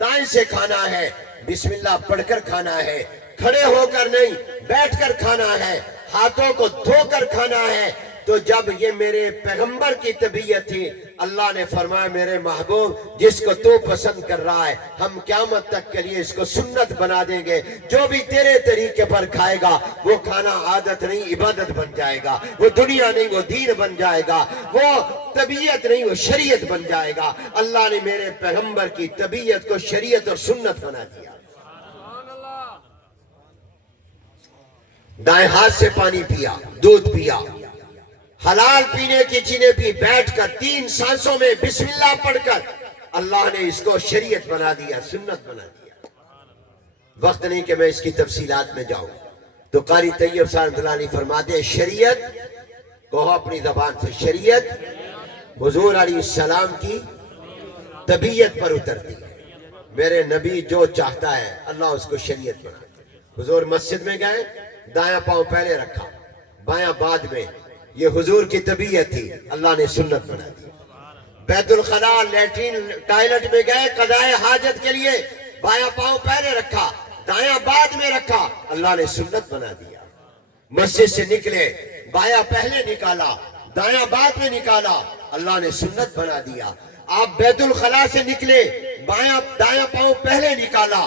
دائیں سے کھانا ہے، بسم اللہ پڑھ کر کھانا ہے، کھڑے ہو کر نہیں بیٹھ کر کھانا ہے، ہاتھوں کو دھو کر کھانا ہے۔ تو جب یہ میرے پیغمبر کی طبیعت تھی، اللہ نے فرمایا میرے محبوب جس کو تو پسند کر رہا ہے ہم قیامت تک کے لیے اس کو سنت بنا دیں گے، جو بھی تیرے طریقے پر کھائے گا وہ کھانا عادت نہیں عبادت بن جائے گا، وہ دنیا نہیں وہ دین بن جائے گا، وہ طبیعت نہیں وہ شریعت بن جائے گا۔ اللہ نے میرے پیغمبر کی طبیعت کو شریعت اور سنت بنا دیا۔ دائیں ہاتھ سے پانی پیا، دودھ پیا، حلال پینے کی چیزیں پی، بیٹھ کر 3 سانسوں میں بسم اللہ پڑھ کر اللہ نے اس کو شریعت بنا دیا، سنت بنا دیا۔ وقت نہیں کہ میں اس کی تفصیلات میں جاؤں، تو قاری طیب صاحب اللہ علیہ فرماتے ہیں شریعت کہو اپنی زبان سے، شریعت حضور علیہ السلام کی طبیعت پر اترتی ہے۔ میرے نبی جو چاہتا ہے اللہ اس کو شریعت بنا دیا۔ حضور مسجد میں گئے، دایاں پاؤں پہلے رکھا، بایاں بعد میں، یہ حضور کی طبیعت تھی، اللہ نے سنت بنا دی۔ بیت الخلا لیٹرین ٹائلٹ میں گئے قضاء حاجت کے لیے، بایاں پاؤں پہلے رکھا، دایاں بعد میں رکھا، اللہ نے سنت بنا دیا۔ مسجد سے نکلے، بایاں پہلے نکالا، دایاں بعد میں نکالا، اللہ نے سنت بنا دیا۔ آپ بیت الخلا سے نکلے، دایاں پاؤں پہلے نکالا،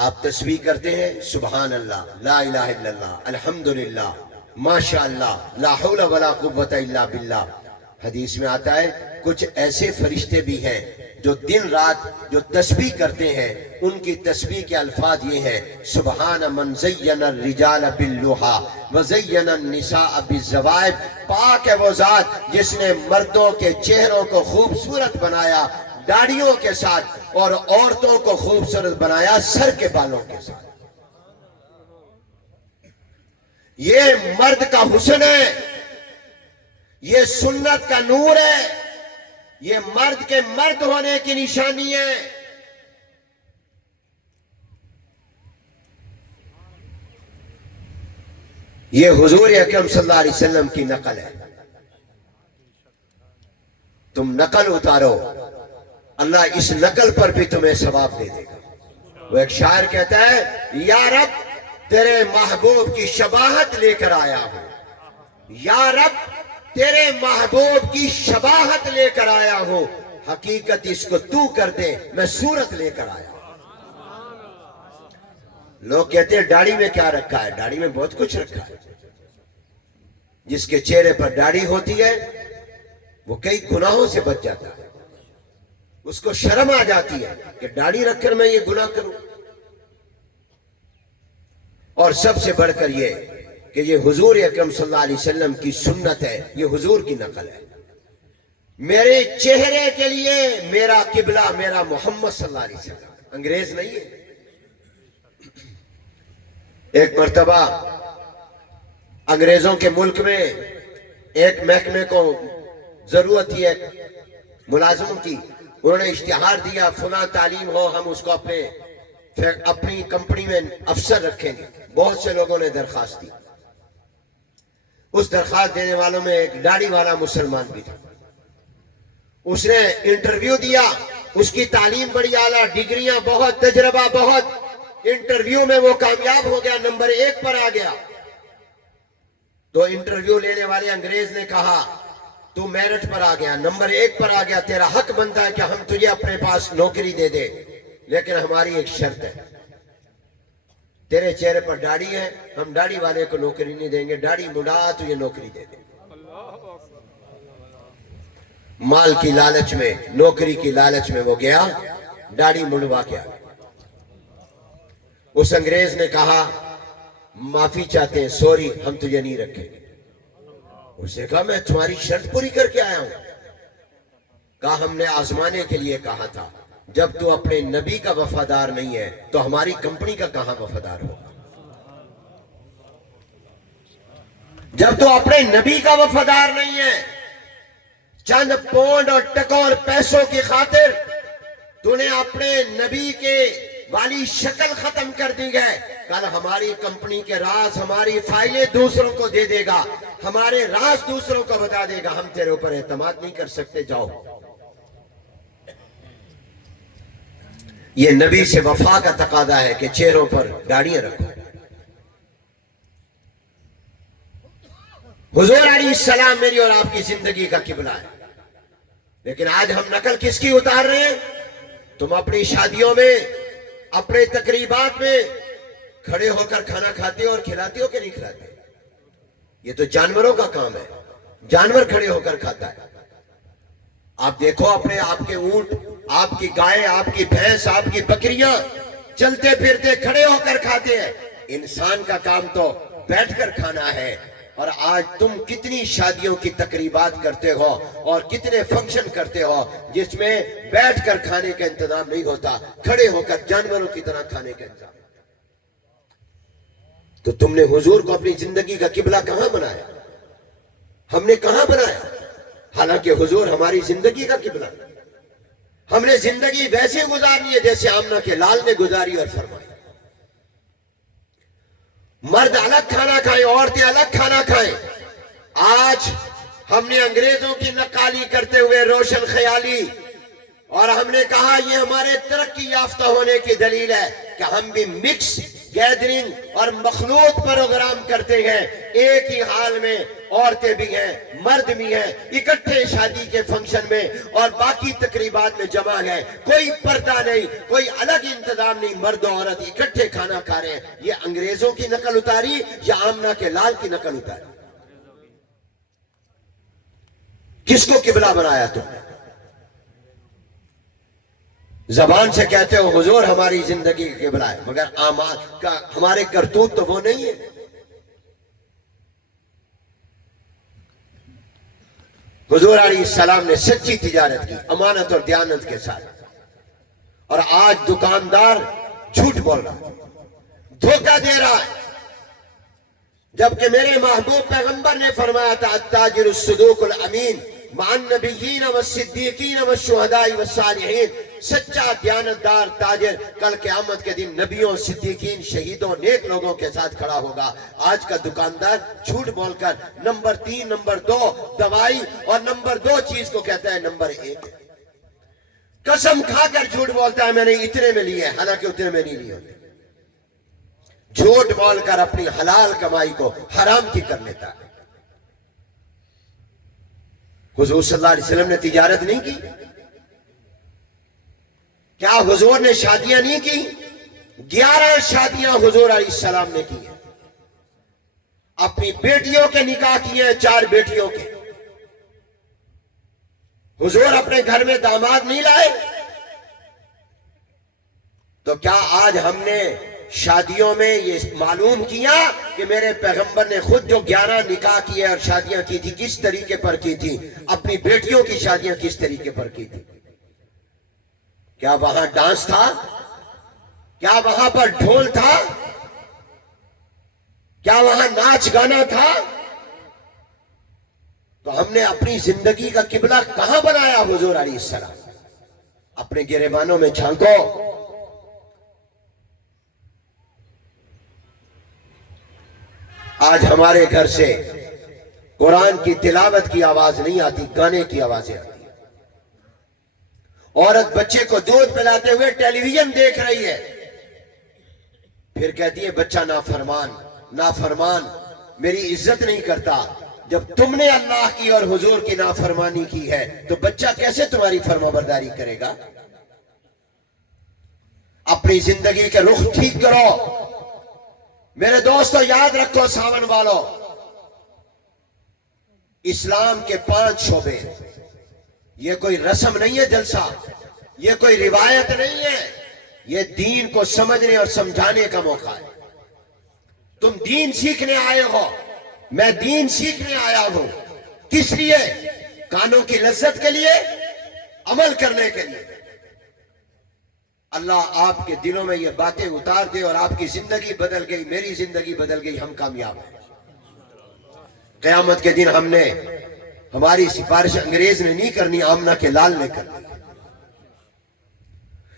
آپ تسبیح کرتے ہیں سبحان اللہ، لا الہ الا اللہ، الحمدللہ، ماشاء اللہ، لا حول ولا قوت الا باللہ۔ حدیث میں آتا ہے کچھ ایسے فرشتے بھی ہیں جو دن رات جو تسبیح کرتے ہیں، ان کی تسبیح کے الفاظ یہ ہیں: سبحان من زین الرجال باللحا وزین النساء بالزوائب، پاک ہے وہ ذات جس نے مردوں کے چہروں کو خوبصورت بنایا داڑھیوں کے ساتھ، اور عورتوں کو خوبصورت بنایا سر کے بالوں کے ساتھ۔ یہ مرد کا حسن ہے، یہ سنت کا نور ہے، یہ مرد کے مرد ہونے کی نشانی ہے۔ یہ حضور اکرم صلی اللہ علیہ وسلم کی نقل ہے۔ تم نقل اتارو، اللہ اس نقل پر بھی تمہیں ثواب دے دے گا۔ وہ ایک شاعر کہتا ہے: یا رب تیرے محبوب کی شباہت لے کر آیا ہوں، یا رب تیرے محبوب کی شباہت لے کر آیا ہوں، حقیقت اس کو تو کر دے، میں صورت لے کر آیا ہوں۔ لوگ کہتے ہیں داڑھی میں کیا رکھا ہے؟ داڑھی میں بہت کچھ رکھا ہے۔ جس کے چہرے پر داڑھی ہوتی ہے وہ کئی گناہوں سے بچ جاتا ہے، اس کو شرم آ جاتی ہے کہ داڑھی رکھ کر میں یہ گناہ کروں۔ اور سب سے بڑھ کر یہ کہ یہ حضور اکرم صلی اللہ علیہ وسلم کی سنت ہے، یہ حضور کی نقل ہے۔ میرے چہرے کے لیے میرا قبلہ میرا محمد صلی اللہ علیہ وسلم، انگریز نہیں ہے۔ ایک مرتبہ انگریزوں کے ملک میں ایک محکمے کو ضرورت تھی ایک ملازم کی، انہوں نے اشتہار دیا فلاں تعلیم ہو، ہم اس کو اپنی کمپنی میں افسر رکھیں گے۔ بہت سے لوگوں نے درخواست دی۔ اس درخواست دینے والوں میں ایک داڑھی والا مسلمان بھی تھا۔ اس نے انٹرویو دیا، اس کی تعلیم بڑی اعلیٰ، ڈگریاں بہت، تجربہ بہت، انٹرویو میں وہ کامیاب ہو گیا، نمبر 1 پر آ گیا۔ تو انٹرویو لینے والے انگریز نے کہا تو میرٹ پر آ گیا، نمبر 1 پر آ گیا، تیرا حق بنتا ہے کہ ہم تجھے اپنے پاس نوکری دے دے، لیکن ہماری ایک شرط ہے، تیرے چہرے پر داڑھی ہے، ہم داڑھی والے کو نوکری نہیں دیں گے، داڑھی مڈا تجھے نوکری دے دیں۔ مال کی لالچ میں، نوکری کی لالچ میں وہ گیا، داڑھی منڈوا کے آ گیا۔ اس انگریز نے کہا معافی چاہتے ہیں، سوری، ہم تجھے نہیں رکھیں گے۔ اس نے کہا میں تمہاری شرط پوری کر کے آیا ہوں۔ کہا ہم نے آزمانے کے لیے کہا تھا، جب تو اپنے نبی کا وفادار نہیں ہے تو ہماری کمپنی کا کہاں وفادار ہوگا؟ جب تو اپنے نبی کا وفادار نہیں ہے، چند پونڈ اور ٹکوں اور پیسوں کی خاطر تو نے اپنے نبی کے والی شکل ختم کر دی ہے۔ کل ہماری کمپنی کے راز، ہماری فائلیں دوسروں کو دے دے گا، ہمارے راز دوسروں کو بتا دے گا، ہم تیرے اوپر اعتماد نہیں کر سکتے، جاؤ۔ یہ نبی سے وفا کا تقاضا ہے کہ چہروں پر داڑیاں رکھو۔ حضور علیہ السلام میری اور آپ کی زندگی کا قبلہ ہے، لیکن آج ہم نقل کس کی اتار رہے ہیں؟ تم اپنی شادیوں میں، اپنے تقریبات میں کھڑے ہو کر کھانا کھاتے ہو اور کھلاتے ہو کہ نہیں کھلاتے؟ یہ تو جانوروں کا کام ہے، جانور کھڑے ہو کر کھاتا ہے۔ آپ دیکھو اپنے آپ کے اونٹ، آپ کی گائے، آپ کی بھینس، آپ کی بکریاں چلتے پھرتے کھڑے ہو کر کھاتے ہیں۔ انسان کا کام تو بیٹھ کر کھانا ہے۔ اور آج تم کتنی شادیوں کی تقریبات کرتے ہو اور کتنے فنکشن کرتے ہو جس میں بیٹھ کر کھانے کا انتظام نہیں ہوتا، کھڑے ہو کر جانوروں کی طرح کھانے کا انتظام۔ تو تم نے حضور کو اپنی زندگی کا قبلہ کہاں بنایا؟ ہم نے کہاں بنایا؟ حالانکہ حضور ہماری زندگی کا قبلہ۔ ہم نے زندگی ویسے گزارنی ہے جیسے آمنہ کے لال نے گزاری اور فرمائی۔ مرد الگ کھانا کھائیں، عورتیں الگ کھانا کھائیں۔ آج ہم نے انگریزوں کی نقالی کرتے ہوئے روشن خیالی، اور ہم نے کہا یہ ہمارے ترقی یافتہ ہونے کی دلیل ہے کہ ہم بھی مکس گیدرنگ اور مخلوط پروگرام کرتے ہیں، ایک ہی حال میں عورتیں بھی ہیں مرد بھی ہیں، اکٹھے شادی کے فنکشن میں اور باقی تقریبات میں جمع ہیں، کوئی پردہ نہیں، کوئی الگ انتظام نہیں، مرد و عورت اکٹھے کھانا کھا رہے ہیں۔ یہ انگریزوں کی نقل اتاری یا آمنہ کے لال کی نقل اتاری؟ کس کو قبلہ بنایا تم نے؟ زبان سے کہتے ہو حضور ہماری زندگی کا قبلہ ہے، مگر اعمال کا ہمارے کرتوت تو وہ نہیں ہے۔ حضور علیہ السلام نے سچی تجارت کی امانت اور دیانت کے ساتھ، اور آج دکاندار جھوٹ بول رہا ہے، دھوکہ دے رہا ہے، جبکہ میرے محبوب پیغمبر نے فرمایا تھا التاجر الصدوق الامین مع النبیین والصدیقین والشہداء والصالحین، سچا دیانتدار تاجر کل قیامت کے دن نبیوں، صدیقین، شہیدوں، نیک لوگوں کے ساتھ کھڑا ہوگا۔ آج کا دکاندار جھوٹ بول کر نمبر 3، نمبر 2 دوائی اور نمبر 2 چیز کو کہتا ہے نمبر 1۔ قسم کھا کر جھوٹ بولتا ہے میں نے اتنے میں لی ہے، حالانکہ اتنے میں نہیں لی ہوتی۔ جھوٹ بول کر اپنی حلال کمائی کو حرام کی کر لیتا ہے۔ حضور صلی اللہ علیہ وسلم نے تجارت نہیں کی؟ کیا حضور نے شادیاں نہیں کی؟ 11 شادیاں حضور علیہ السلام نے کی ہیں۔ اپنی بیٹیوں کے نکاح کیے ہیں، 4 بیٹیوں کے۔ حضور اپنے گھر میں داماد نہیں لائے؟ تو کیا آج ہم نے شادیوں میں یہ معلوم کیا کہ میرے پیغمبر نے خود جو 11 نکاح کیے اور شادیاں کی تھی کس طریقے پر کی تھی، اپنی بیٹیوں کی شادیاں کس طریقے پر کی تھی؟ کیا وہاں ڈانس تھا؟ کیا وہاں پر ڈھول تھا؟ کیا وہاں ناچ گانا تھا؟ تو ہم نے اپنی زندگی کا قبلہ کہاں بنایا حضور علیہ السلام؟ اپنے گریبانوں میں جھانکو۔ آج ہمارے گھر سے قرآن کی تلاوت کی آواز نہیں آتی، گانے کی آوازیں آتی ہیں۔ عورت بچے کو دودھ پلاتے ہوئے ٹیلی ویژن دیکھ رہی ہے، پھر کہتی ہے بچہ نافرمان نافرمان میری عزت نہیں کرتا۔ جب تم نے اللہ کی اور حضور کی نافرمانی کی ہے تو بچہ کیسے تمہاری فرمانبرداری کرے گا؟ اپنی زندگی کے رخ ٹھیک کرو۔ میرے دوستو یاد رکھو ساون والو، اسلام کے 5 شعبے، یہ کوئی رسم نہیں ہے جلسہ، یہ کوئی روایت نہیں ہے، یہ دین کو سمجھنے اور سمجھانے کا موقع ہے۔ تم دین سیکھنے آئے ہو، میں دین سیکھنے آیا ہوں۔ کس لیے؟ کانوں کی لذت کے لیے، عمل کرنے کے لیے۔ اللہ آپ کے دلوں میں یہ باتیں اتار دے اور آپ کی زندگی بدل گئی، میری زندگی بدل گئی، ہم کامیاب ہیں۔ قیامت کے دن ہم نے ہماری سفارش انگریز نے نہیں کرنی، آمنہ کے لال نے کرنی۔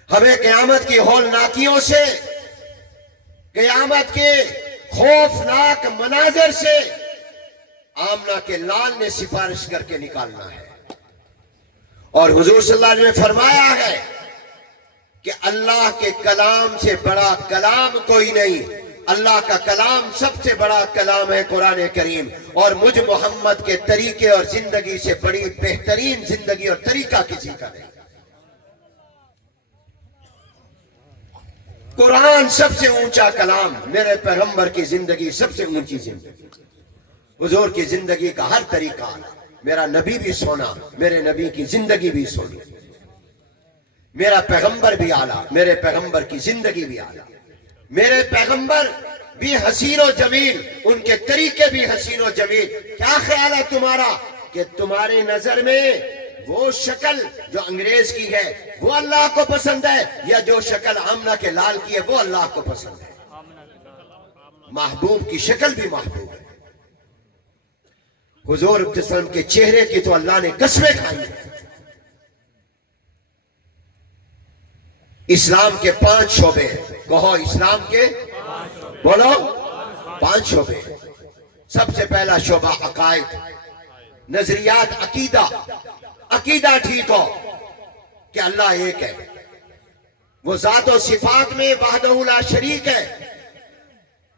ہمیں قیامت کی ہولناکیوں سے، قیامت کے خوفناک مناظر سے آمنہ کے لال نے سفارش کر کے نکالنا ہے۔ اور حضور صلی اللہ علیہ وسلم نے فرمایا ہے کہ اللہ کے کلام سے بڑا کلام کوئی نہیں، اللہ کا کلام سب سے بڑا کلام ہے قرآن کریم، اور مجھ محمد کے طریقے اور زندگی سے بڑی بہترین زندگی اور طریقہ کسی کا نہیں۔ قرآن سب سے اونچا کلام، میرے پیغمبر کی زندگی سب سے اونچی زندگی، حضور کی زندگی کا ہر طریقہ، میرا نبی بھی سونا، میرے نبی کی زندگی بھی سونی، میرا پیغمبر بھی اعلیٰ، میرے پیغمبر کی زندگی بھی اعلیٰ، میرے پیغمبر بھی حسین و جمیل، ان کے طریقے بھی حسین و جمیل۔ کیا خیال ہے تمہارا کہ تمہاری نظر میں وہ شکل جو انگریز کی ہے وہ اللہ کو پسند ہے، یا جو شکل آمنہ کے لال کی ہے وہ اللہ کو پسند ہے؟ محبوب کی شکل بھی محبوب ہے۔ حضور صلی اللہ علیہ وسلم کے چہرے کی تو اللہ نے قسمیں کھائی ہیں۔ اسلام کے 5 شعبے ہیں، کہو اسلام کے، بولو 5 شعبے۔ سب سے پہلا شعبہ عقائد، نظریات، عقیدہ۔ عقیدہ ٹھیک ہو کہ اللہ ایک ہے، وہ ذات و صفات میں وحدہ لا شریک ہے،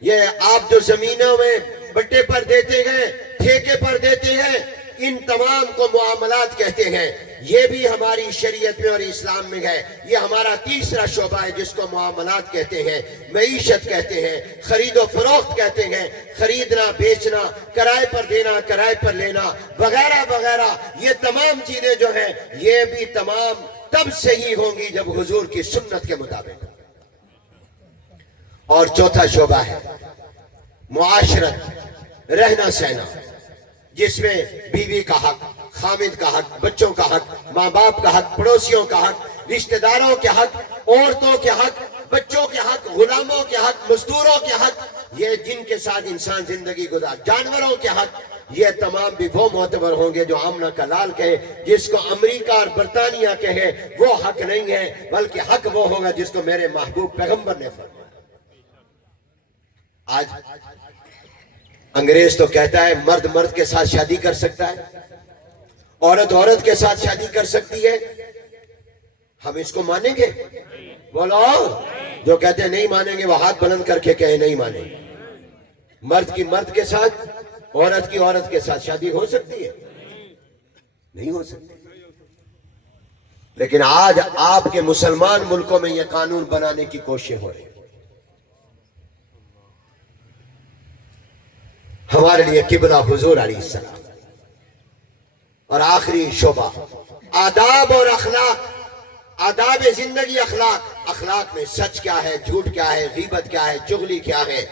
یہ آپ جو زمینوں میں بٹے پر دیتے ہیں، ٹھیکے پر دیتے ہیں، ان تمام کو معاملات کہتے ہیں۔ یہ بھی ہماری شریعت میں اور اسلام میں ہے۔ یہ ہمارا تیسرا شعبہ ہے جس کو معاملات کہتے ہیں، معیشت کہتے ہیں، خرید و فروخت کہتے ہیں، خریدنا، بیچنا، کرائے پر دینا، کرائے پر لینا، وغیرہ وغیرہ۔ یہ تمام چیزیں جو ہیں یہ بھی تمام تب صحیح ہوں گی جب حضور کی سنت کے مطابق۔ اور چوتھا شعبہ ہے معاشرت، رہنا سہنا، جس میں بیوی کا حق، خامد کا حق، بچوں کا حق، ماں باپ کا حق، پڑوسیوں کا حق، رشتہ داروں کے حق، عورتوں کے حق، بچوں کے حق، غلاموں کے حق، مزدوروں کے حق، یہ جن کے ساتھ انسان زندگی گزار، جانوروں کے حق، یہ تمام بھی وہ معتبر ہوں گے جو آمنہ کا لال کہے۔ جس کو امریکہ اور برطانیہ کہے وہ حق نہیں ہے، بلکہ حق وہ ہوگا جس کو میرے محبوب پیغمبر نے فرمایا۔ آج انگریز تو کہتا ہے مرد مرد کے ساتھ شادی کر سکتا ہے، عورت عورت کے ساتھ شادی کر سکتی ہے۔ ہم اس کو مانیں گے؟ بولو، جو کہتے ہیں نہیں مانیں گے وہ ہاتھ بلند کر کے کہیں نہیں مانیں گے۔ مرد کی مرد کے ساتھ، عورت کی عورت کے ساتھ شادی ہو سکتی ہے؟ نہیں ہو سکتی۔ لیکن آج آپ کے مسلمان ملکوں میں یہ قانون بنانے کی کوشش ہو رہی ہے۔ ہمارے لیے قبلہ حضور علیہ السلام۔ اور آخری شعبہ آداب اور اخلاق، آداب زندگی، اخلاق میں سچ کیا ہے، جھوٹ کیا ہے، غیبت کیا ہے، چغلی کیا ہے،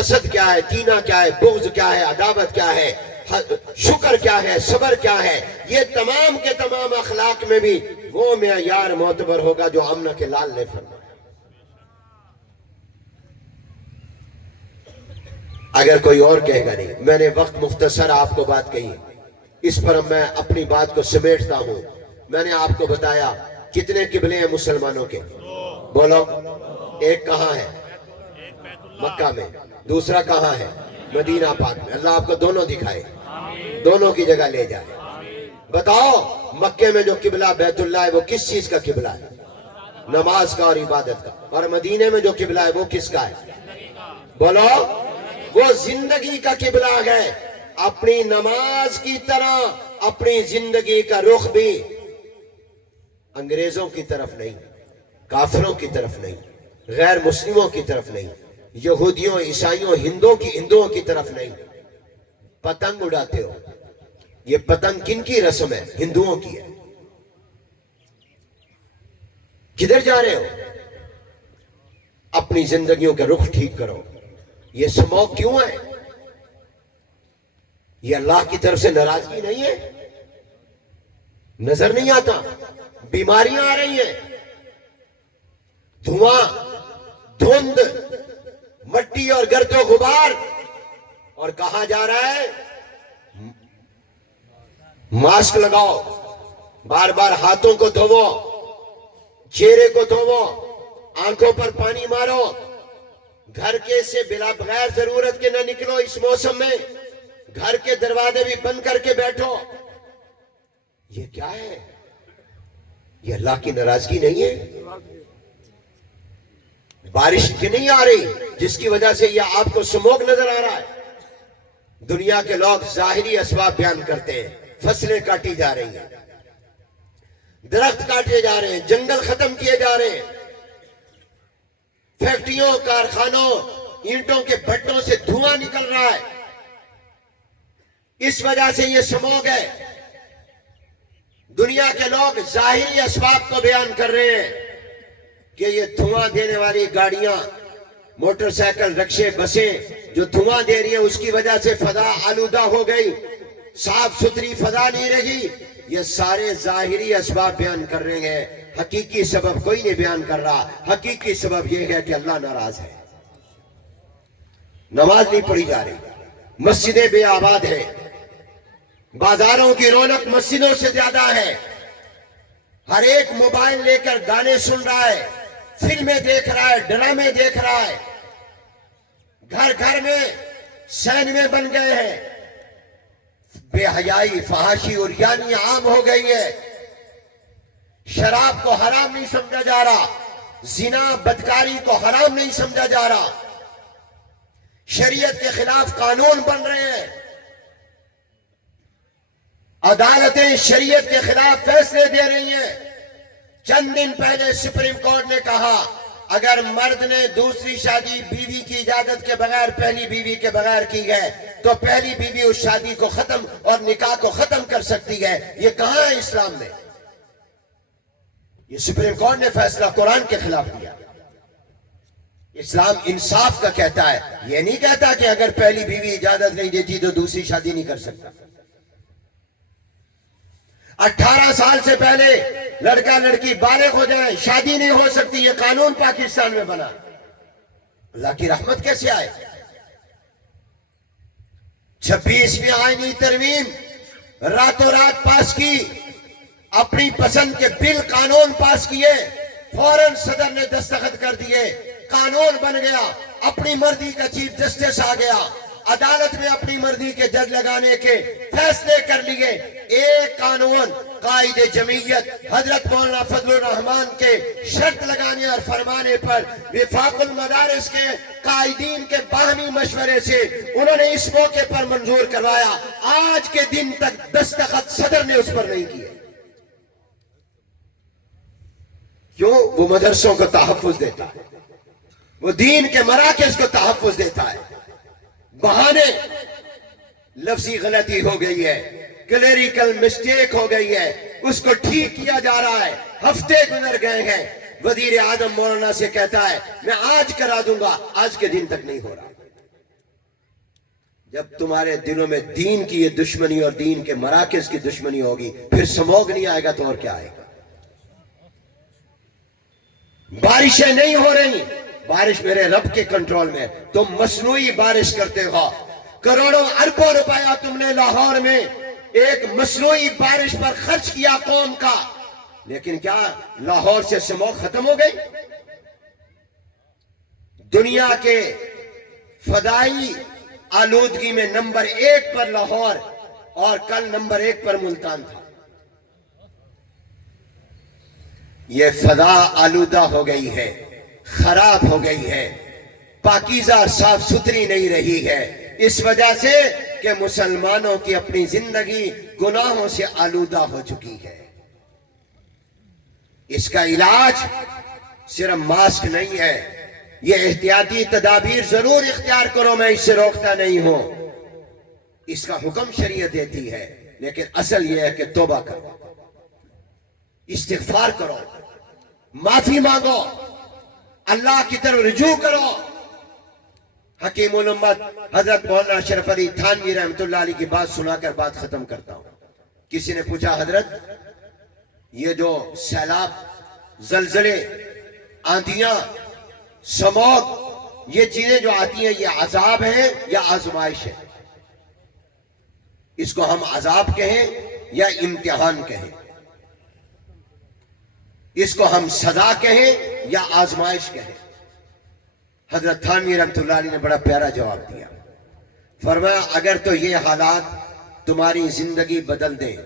حسد کیا ہے، کینہ کیا ہے، بغض کیا ہے، عداوت کیا ہے، شکر کیا ہے، صبر کیا ہے۔ یہ تمام کے تمام اخلاق میں بھی وہ معیار معتبر ہوگا جو آمنہ کے لال نے فرمایا۔ اگر کوئی اور کہے گا نہیں، میں نے وقت مختصر آپ کو بات کہی، اس پر میں اپنی بات کو سمیٹتا ہوں۔ میں نے آپ کو بتایا کتنے قبلے ہیں مسلمانوں کے؟ بولو، ایک کہاں ہے؟ مکہ میں۔ دوسرا کہاں ہے؟ مدینہ پاک میں۔ اللہ آپ کو دونوں دکھائے، دونوں کی جگہ لے جائے۔ بتاؤ، مکے میں جو قبلہ بیت اللہ ہے وہ کس چیز کا قبلہ ہے؟ نماز کا اور عبادت کا۔ اور مدینے میں جو قبلہ ہے وہ کس کا ہے؟ بولو، وہ زندگی کا قبلہ ہے۔ اپنی نماز کی طرح اپنی زندگی کا رخ بھی انگریزوں کی طرف نہیں، کافروں کی طرف نہیں، غیر مسلموں کی طرف نہیں، یہودیوں، عیسائیوں، ہندوؤں کی طرف نہیں۔ پتنگ اڑاتے ہو، یہ پتنگ کن کی رسم ہے؟ ہندوؤں کی ہے۔ کدھر جا رہے ہو؟ اپنی زندگیوں کا رخ ٹھیک کرو۔ یہ سموگ کیوں ہے؟ یہ اللہ کی طرف سے ناراضگی نہیں ہے؟ نظر نہیں آتا؟ بیماریاں آ رہی ہیں، دھواں، دھند، مٹی اور گرد و غبار، اور کہا جا رہا ہے ماسک لگاؤ، بار بار ہاتھوں کو دھوو، چہرے کو دھوو، آنکھوں پر پانی مارو، گھر کے سے بلا بغیر ضرورت کے نہ نکلو۔ اس موسم میں گھر کے دروازے بھی بند کر کے بیٹھو۔ یہ کیا ہے؟ یہ اللہ کی ناراضگی نہیں ہے؟ بارش کی نہیں آ رہی جس کی وجہ سے یہ آپ کو سموگ نظر آ رہا ہے؟ دنیا کے لوگ ظاہری اسباب بیان کرتے ہیں، فصلیں کاٹی جا رہی ہیں، درخت کاٹے جا رہے ہیں، جنگل ختم کیے جا رہے ہیں، فیکٹریوں، کارخانوں، اینٹوں کے بھٹوں سے دھواں نکل رہا ہے۔ اس وجہ سے یہ سموگ ہے۔ دنیا کے لوگ ظاہری اسباب کو بیان کر رہے ہیں کہ یہ دھواں دینے والی گاڑیاں، موٹر سائیکل، رکشے، بسیں جو دھواں دے رہی ہیں اس کی وجہ سے فضا آلودہ ہو گئی، صاف ستھری فضا نہیں رہی۔ یہ سارے ظاہری اسباب بیان کر رہے ہیں، حقیقی سبب کوئی نہیں بیان کر رہا۔ حقیقی سبب یہ ہے کہ اللہ ناراض ہے۔ نماز نہیں پڑھی جا رہی، مسجدیں بے آباد ہیں، بازاروں کی رونق مسجدوں سے زیادہ ہے، ہر ایک موبائل لے کر گانے سن رہا ہے، فلمیں دیکھ رہا ہے، ڈرامے دیکھ رہا ہے، گھر گھر میں سینمے بن گئے ہیں، بے حیائی، فحاشی اور یعنی عام ہو گئی ہے۔ شراب کو حرام نہیں سمجھا جا رہا، زنا، بدکاری کو حرام نہیں سمجھا جا رہا، شریعت کے خلاف قانون بن رہے ہیں، عدالتیں شریعت کے خلاف فیصلے دے رہی ہیں۔ چند دن پہلے سپریم کورٹ نے کہا اگر مرد نے دوسری شادی بیوی کی اجازت کے بغیر پہلی بیوی کے بغیر کی ہے تو پہلی بیوی اس شادی کو ختم اور نکاح کو ختم کر سکتی ہے۔ یہ کہاں ہے اسلام میں؟ یہ سپریم کورٹ نے فیصلہ قرآن کے خلاف دیا۔ اسلام انصاف کا کہتا ہے، یہ نہیں کہتا کہ اگر پہلی بیوی اجازت نہیں دیتی تو دوسری شادی نہیں کر سکتا۔ 18 سال سے پہلے لڑکا لڑکی بالغ ہو جائیں شادی نہیں ہو سکتی، یہ قانون پاکستان میں بنا۔ اللہ کی رحمت کیسے آئے؟ 26ویں آئینی ترمیم راتوں رات پاس کی، اپنی پسند کے بل قانون پاس کیے، فوراً صدر نے دستخط کر دیے، قانون بن گیا، اپنی مرضی کا چیف جسٹس آ گیا، عدالت میں اپنی مرضی کے جج لگانے کے فیصلے کر لیے۔ ایک قانون قائد جمعیت حضرت مولانا فضل الرحمان کے شرط لگانے اور فرمانے پر وفاق المدارس کے قائدین کے باہمی مشورے سے انہوں نے اس موقع پر منظور کروایا۔ آج کے دن تک دستخط صدر نے اس پر نہیں کیے۔ کیوں؟ وہ مدرسوں کو تحفظ دیتا ہے، وہ دین کے مراکز کو تحفظ دیتا ہے۔ بہانے، لفظی غلطی ہو گئی ہے، کلیریکل مسٹیک ہو گئی ہے، اس کو ٹھیک کیا جا رہا ہے، ہفتے گزر گئے ہیں، وزیر اعظم مولانا سے کہتا ہے میں آج کرا دوں گا، آج کے دن تک نہیں ہو رہا۔ جب تمہارے دلوں میں دین کی یہ دشمنی اور دین کے مراکز کی دشمنی ہوگی پھر سموگ نہیں آئے گا تو اور کیا آئے گا؟ بارشیں نہیں ہو رہی، بارش میرے رب کے کنٹرول میں، تم مصنوعی بارش کرتے ہو، کروڑوں اربوں روپیہ تم نے لاہور میں ایک مصنوعی بارش پر خرچ کیا قوم کا، لیکن کیا لاہور سے سموگ ختم ہو گئی؟ دنیا کے فضائی آلودگی میں نمبر 1 پر لاہور اور کل نمبر 1 پر ملتان تھا۔ یہ فضا آلودہ ہو گئی ہے، خراب ہو گئی ہے، پاکیزہ صاف ستھری نہیں رہی ہے، اس وجہ سے کہ مسلمانوں کی اپنی زندگی گناہوں سے آلودہ ہو چکی ہے۔ اس کا علاج صرف ماسک نہیں ہے، یہ احتیاطی تدابیر ضرور اختیار کرو، میں اس سے روکتا نہیں ہوں، اس کا حکم شریعت دیتی ہے، لیکن اصل یہ ہے کہ توبہ کرو، استغفار کرو، معافی مانگو، اللہ کی طرف رجوع کرو۔ حکیم الامت حضرت مولانا اشرف علی تھانوی رحمۃ اللہ علیہ کی بات سنا کر بات ختم کرتا ہوں۔ کسی نے پوچھا حضرت یہ جو سیلاب، زلزلے، آندھیاں، سموگ، یہ چیزیں جو آتی ہیں یہ عذاب ہیں یا آزمائش ہے؟ اس کو ہم عذاب کہیں یا امتحان کہیں؟ اس کو ہم سزا کہیں یا آزمائش کہیں؟ حضرت تھانوی رحمۃ اللہ علیہ نے بڑا پیارا جواب دیا، فرمایا اگر تو یہ حالات تمہاری زندگی بدل دیں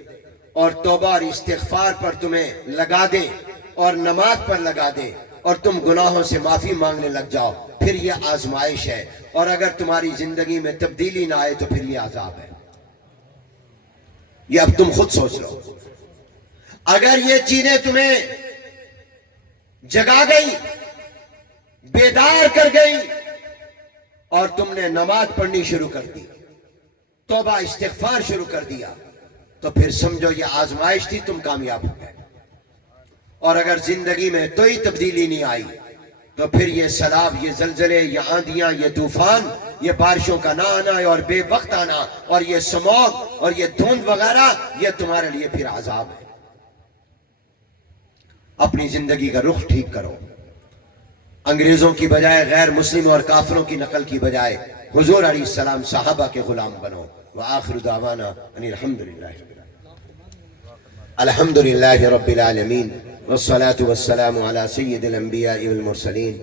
اور توبہ اور استغفار پر تمہیں لگا دیں اور نماز پر لگا دیں اور تم گناہوں سے معافی مانگنے لگ جاؤ پھر یہ آزمائش ہے، اور اگر تمہاری زندگی میں تبدیلی نہ آئے تو پھر یہ عذاب ہے۔ یہ اب تم خود سوچ لو، اگر یہ چیزیں تمہیں جگا گئی، بیدار کر گئی اور تم نے نماز پڑھنی شروع کر دی، توبہ استغفار شروع کر دیا، تو پھر سمجھو یہ آزمائش تھی، تم کامیاب ہو گئے۔ اور اگر زندگی میں کوئی تبدیلی نہیں آئی تو پھر یہ سیلاب، یہ زلزلے، یہ آندھیاں، یہ طوفان، یہ بارشوں کا نہ آنا اور بے وقت آنا اور یہ سموگ اور یہ دھند وغیرہ، یہ تمہارے لیے پھر عذاب ہے۔ اپنی زندگی کا رخ ٹھیک کرو، انگریزوں کی بجائے غیر مسلم اور کافروں کی نقل کی بجائے حضور علیہ السلام صحابہ کے غلام بنو۔ وآخر دعوانا ان الحمدللہ رب العالمین والصلاة والسلام على سید الانبیاء والمرسلین۔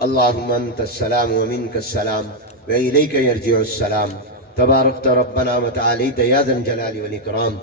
اللہم انت السلام ومنک السلام وإلیک یرجع السلام، تبارکت ربنا وتعالیت یا ذا الجلال والاکرام۔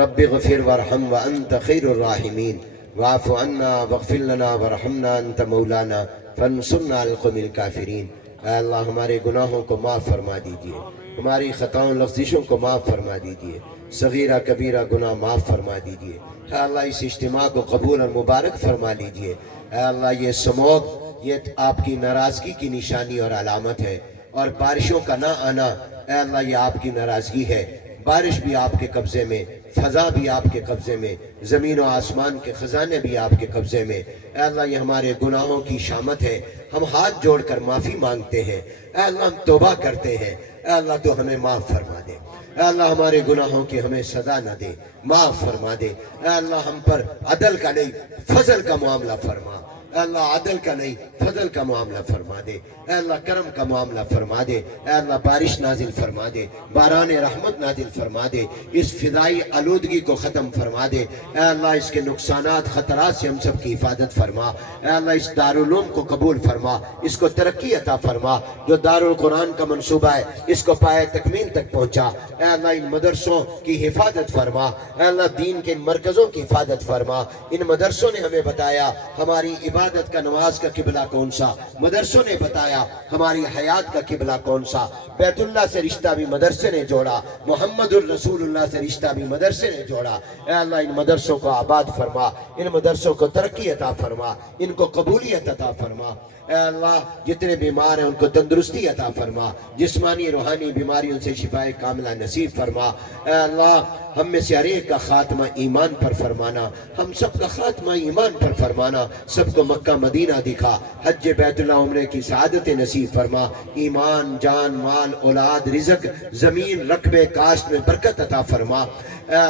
رب اغفر وارحم وانت خیر الراحمین، واعف عنا واغفر لنا وارحمنا انت مولانا فانصرنا على القوم الكافرين۔ اے اللہ ہمارے گناہوں کو معاف فرما دیجئے، ہماری خطاؤں لغزشوں کو معاف فرما دیجئے، صغیرہ کبیرہ گناہ معاف فرما دیجئے۔ اے اللہ اس اجتماع کو قبول اور مبارک فرما لیجئے۔ اے اللہ یہ سموگ یہ آپ کی ناراضگی کی نشانی اور علامت ہے، اور بارشوں کا نہ آنا اے اللہ یہ آپ کی ناراضگی ہے۔ بارش بھی آپ کے قبضے میں، فضا بھی آپ کے قبضے میں، زمین و آسمان کے خزانے بھی آپ کے قبضے میں۔ اے اللہ یہ ہمارے گناہوں کی شامت ہے، ہم ہاتھ جوڑ کر معافی مانگتے ہیں۔ اے اللہ ہم توبہ کرتے ہیں، اے اللہ تو ہمیں معاف فرما دے۔ اے اللہ ہمارے گناہوں کی ہمیں سزا نہ دے، معاف فرما دے۔ اے اللہ ہم پر عدل کا نہیں فضل کا معاملہ فرما۔ اے اللہ عدل کا نہیں فضل کا معاملہ فرما دے۔ اے اللہ کرم کا معاملہ فرما دے۔ اے اللہ بارش نازل فرما دے، باران رحمت نازل فرما دے، اس فضائی آلودگی کو ختم فرما دے۔ اے اللہ اس کے نقصانات خطرات سے ہم سب کی حفاظت فرما۔ اے اللہ اس دارالعلوم کو قبول فرما، اس کو ترقی عطا فرما۔ جو دارالقرآن کا منصوبہ ہے اس کو پائے تکمیل تک پہنچا۔ اے اللہ ان مدرسوں کی حفاظت فرما۔ اے اللہ دین کے مرکزوں کی حفاظت فرما۔ ان مدرسوں نے ہمیں بتایا ہماری عبادت کا نماز کا قبلہ کون سا، مدرسوں نے بتایا ہماری حیات کا قبلہ کون سا۔ بیت اللہ سے رشتہ بھی مدرسے نے جوڑا، محمد الرسول اللہ سے رشتہ بھی مدرسے نے جوڑا۔ اے اللہ ان مدرسوں کو آباد فرما، ان مدرسوں کو ترقی عطا فرما، ان کو قبولیت عطا فرما۔ اے اللہ جتنے بیمار ہیں ان کو تندرستی عطا فرما، جسمانی روحانی بیماریوں سے شفائے کاملہ نصیب فرما۔ اے اللہ ہم میں سے ہر ایک کا خاتمہ ایمان پر فرمانا، ہم سب کا خاتمہ ایمان پر فرمانا، سب کو مکہ مدینہ دکھا، حج بیت اللہ عمرے کی سعادت نصیب فرما، ایمان جان مال اولاد رزق زمین رقبے کاشت میں برکت عطا فرما۔ اے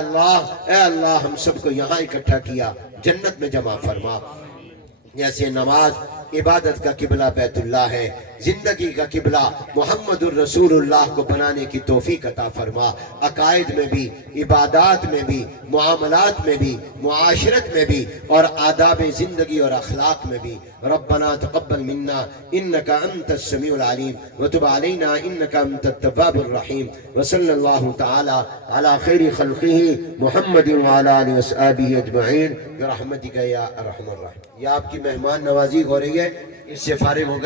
اللہ ہم سب کو یہاں اکٹھا کیا، جنت میں جمع فرما۔ جیسے نماز عبادت کا قبلہ بیت اللہ ہے، زندگی کا قبلہ محمد الرسول اللہ کو بنانے کی توفیق عطا فرما۔ عقائد میں بھی، عبادات میں بھی، معاملات میں بھی، معاشرت میں بھی، اور آداب زندگی اور اخلاق میں بھی۔ ربنا تقبل منا انك انت السميع العليم وتب علينا انك انت التواب الرحيم وصلى الله تعالى على خير خلقه محمد وعلى اله وصحبه اجمعين برحمتك يا ارحم الراحمين۔ یہ آپ کی مہمان نوازی ہو رہی ہے، اس سے فارغ ہو گئے۔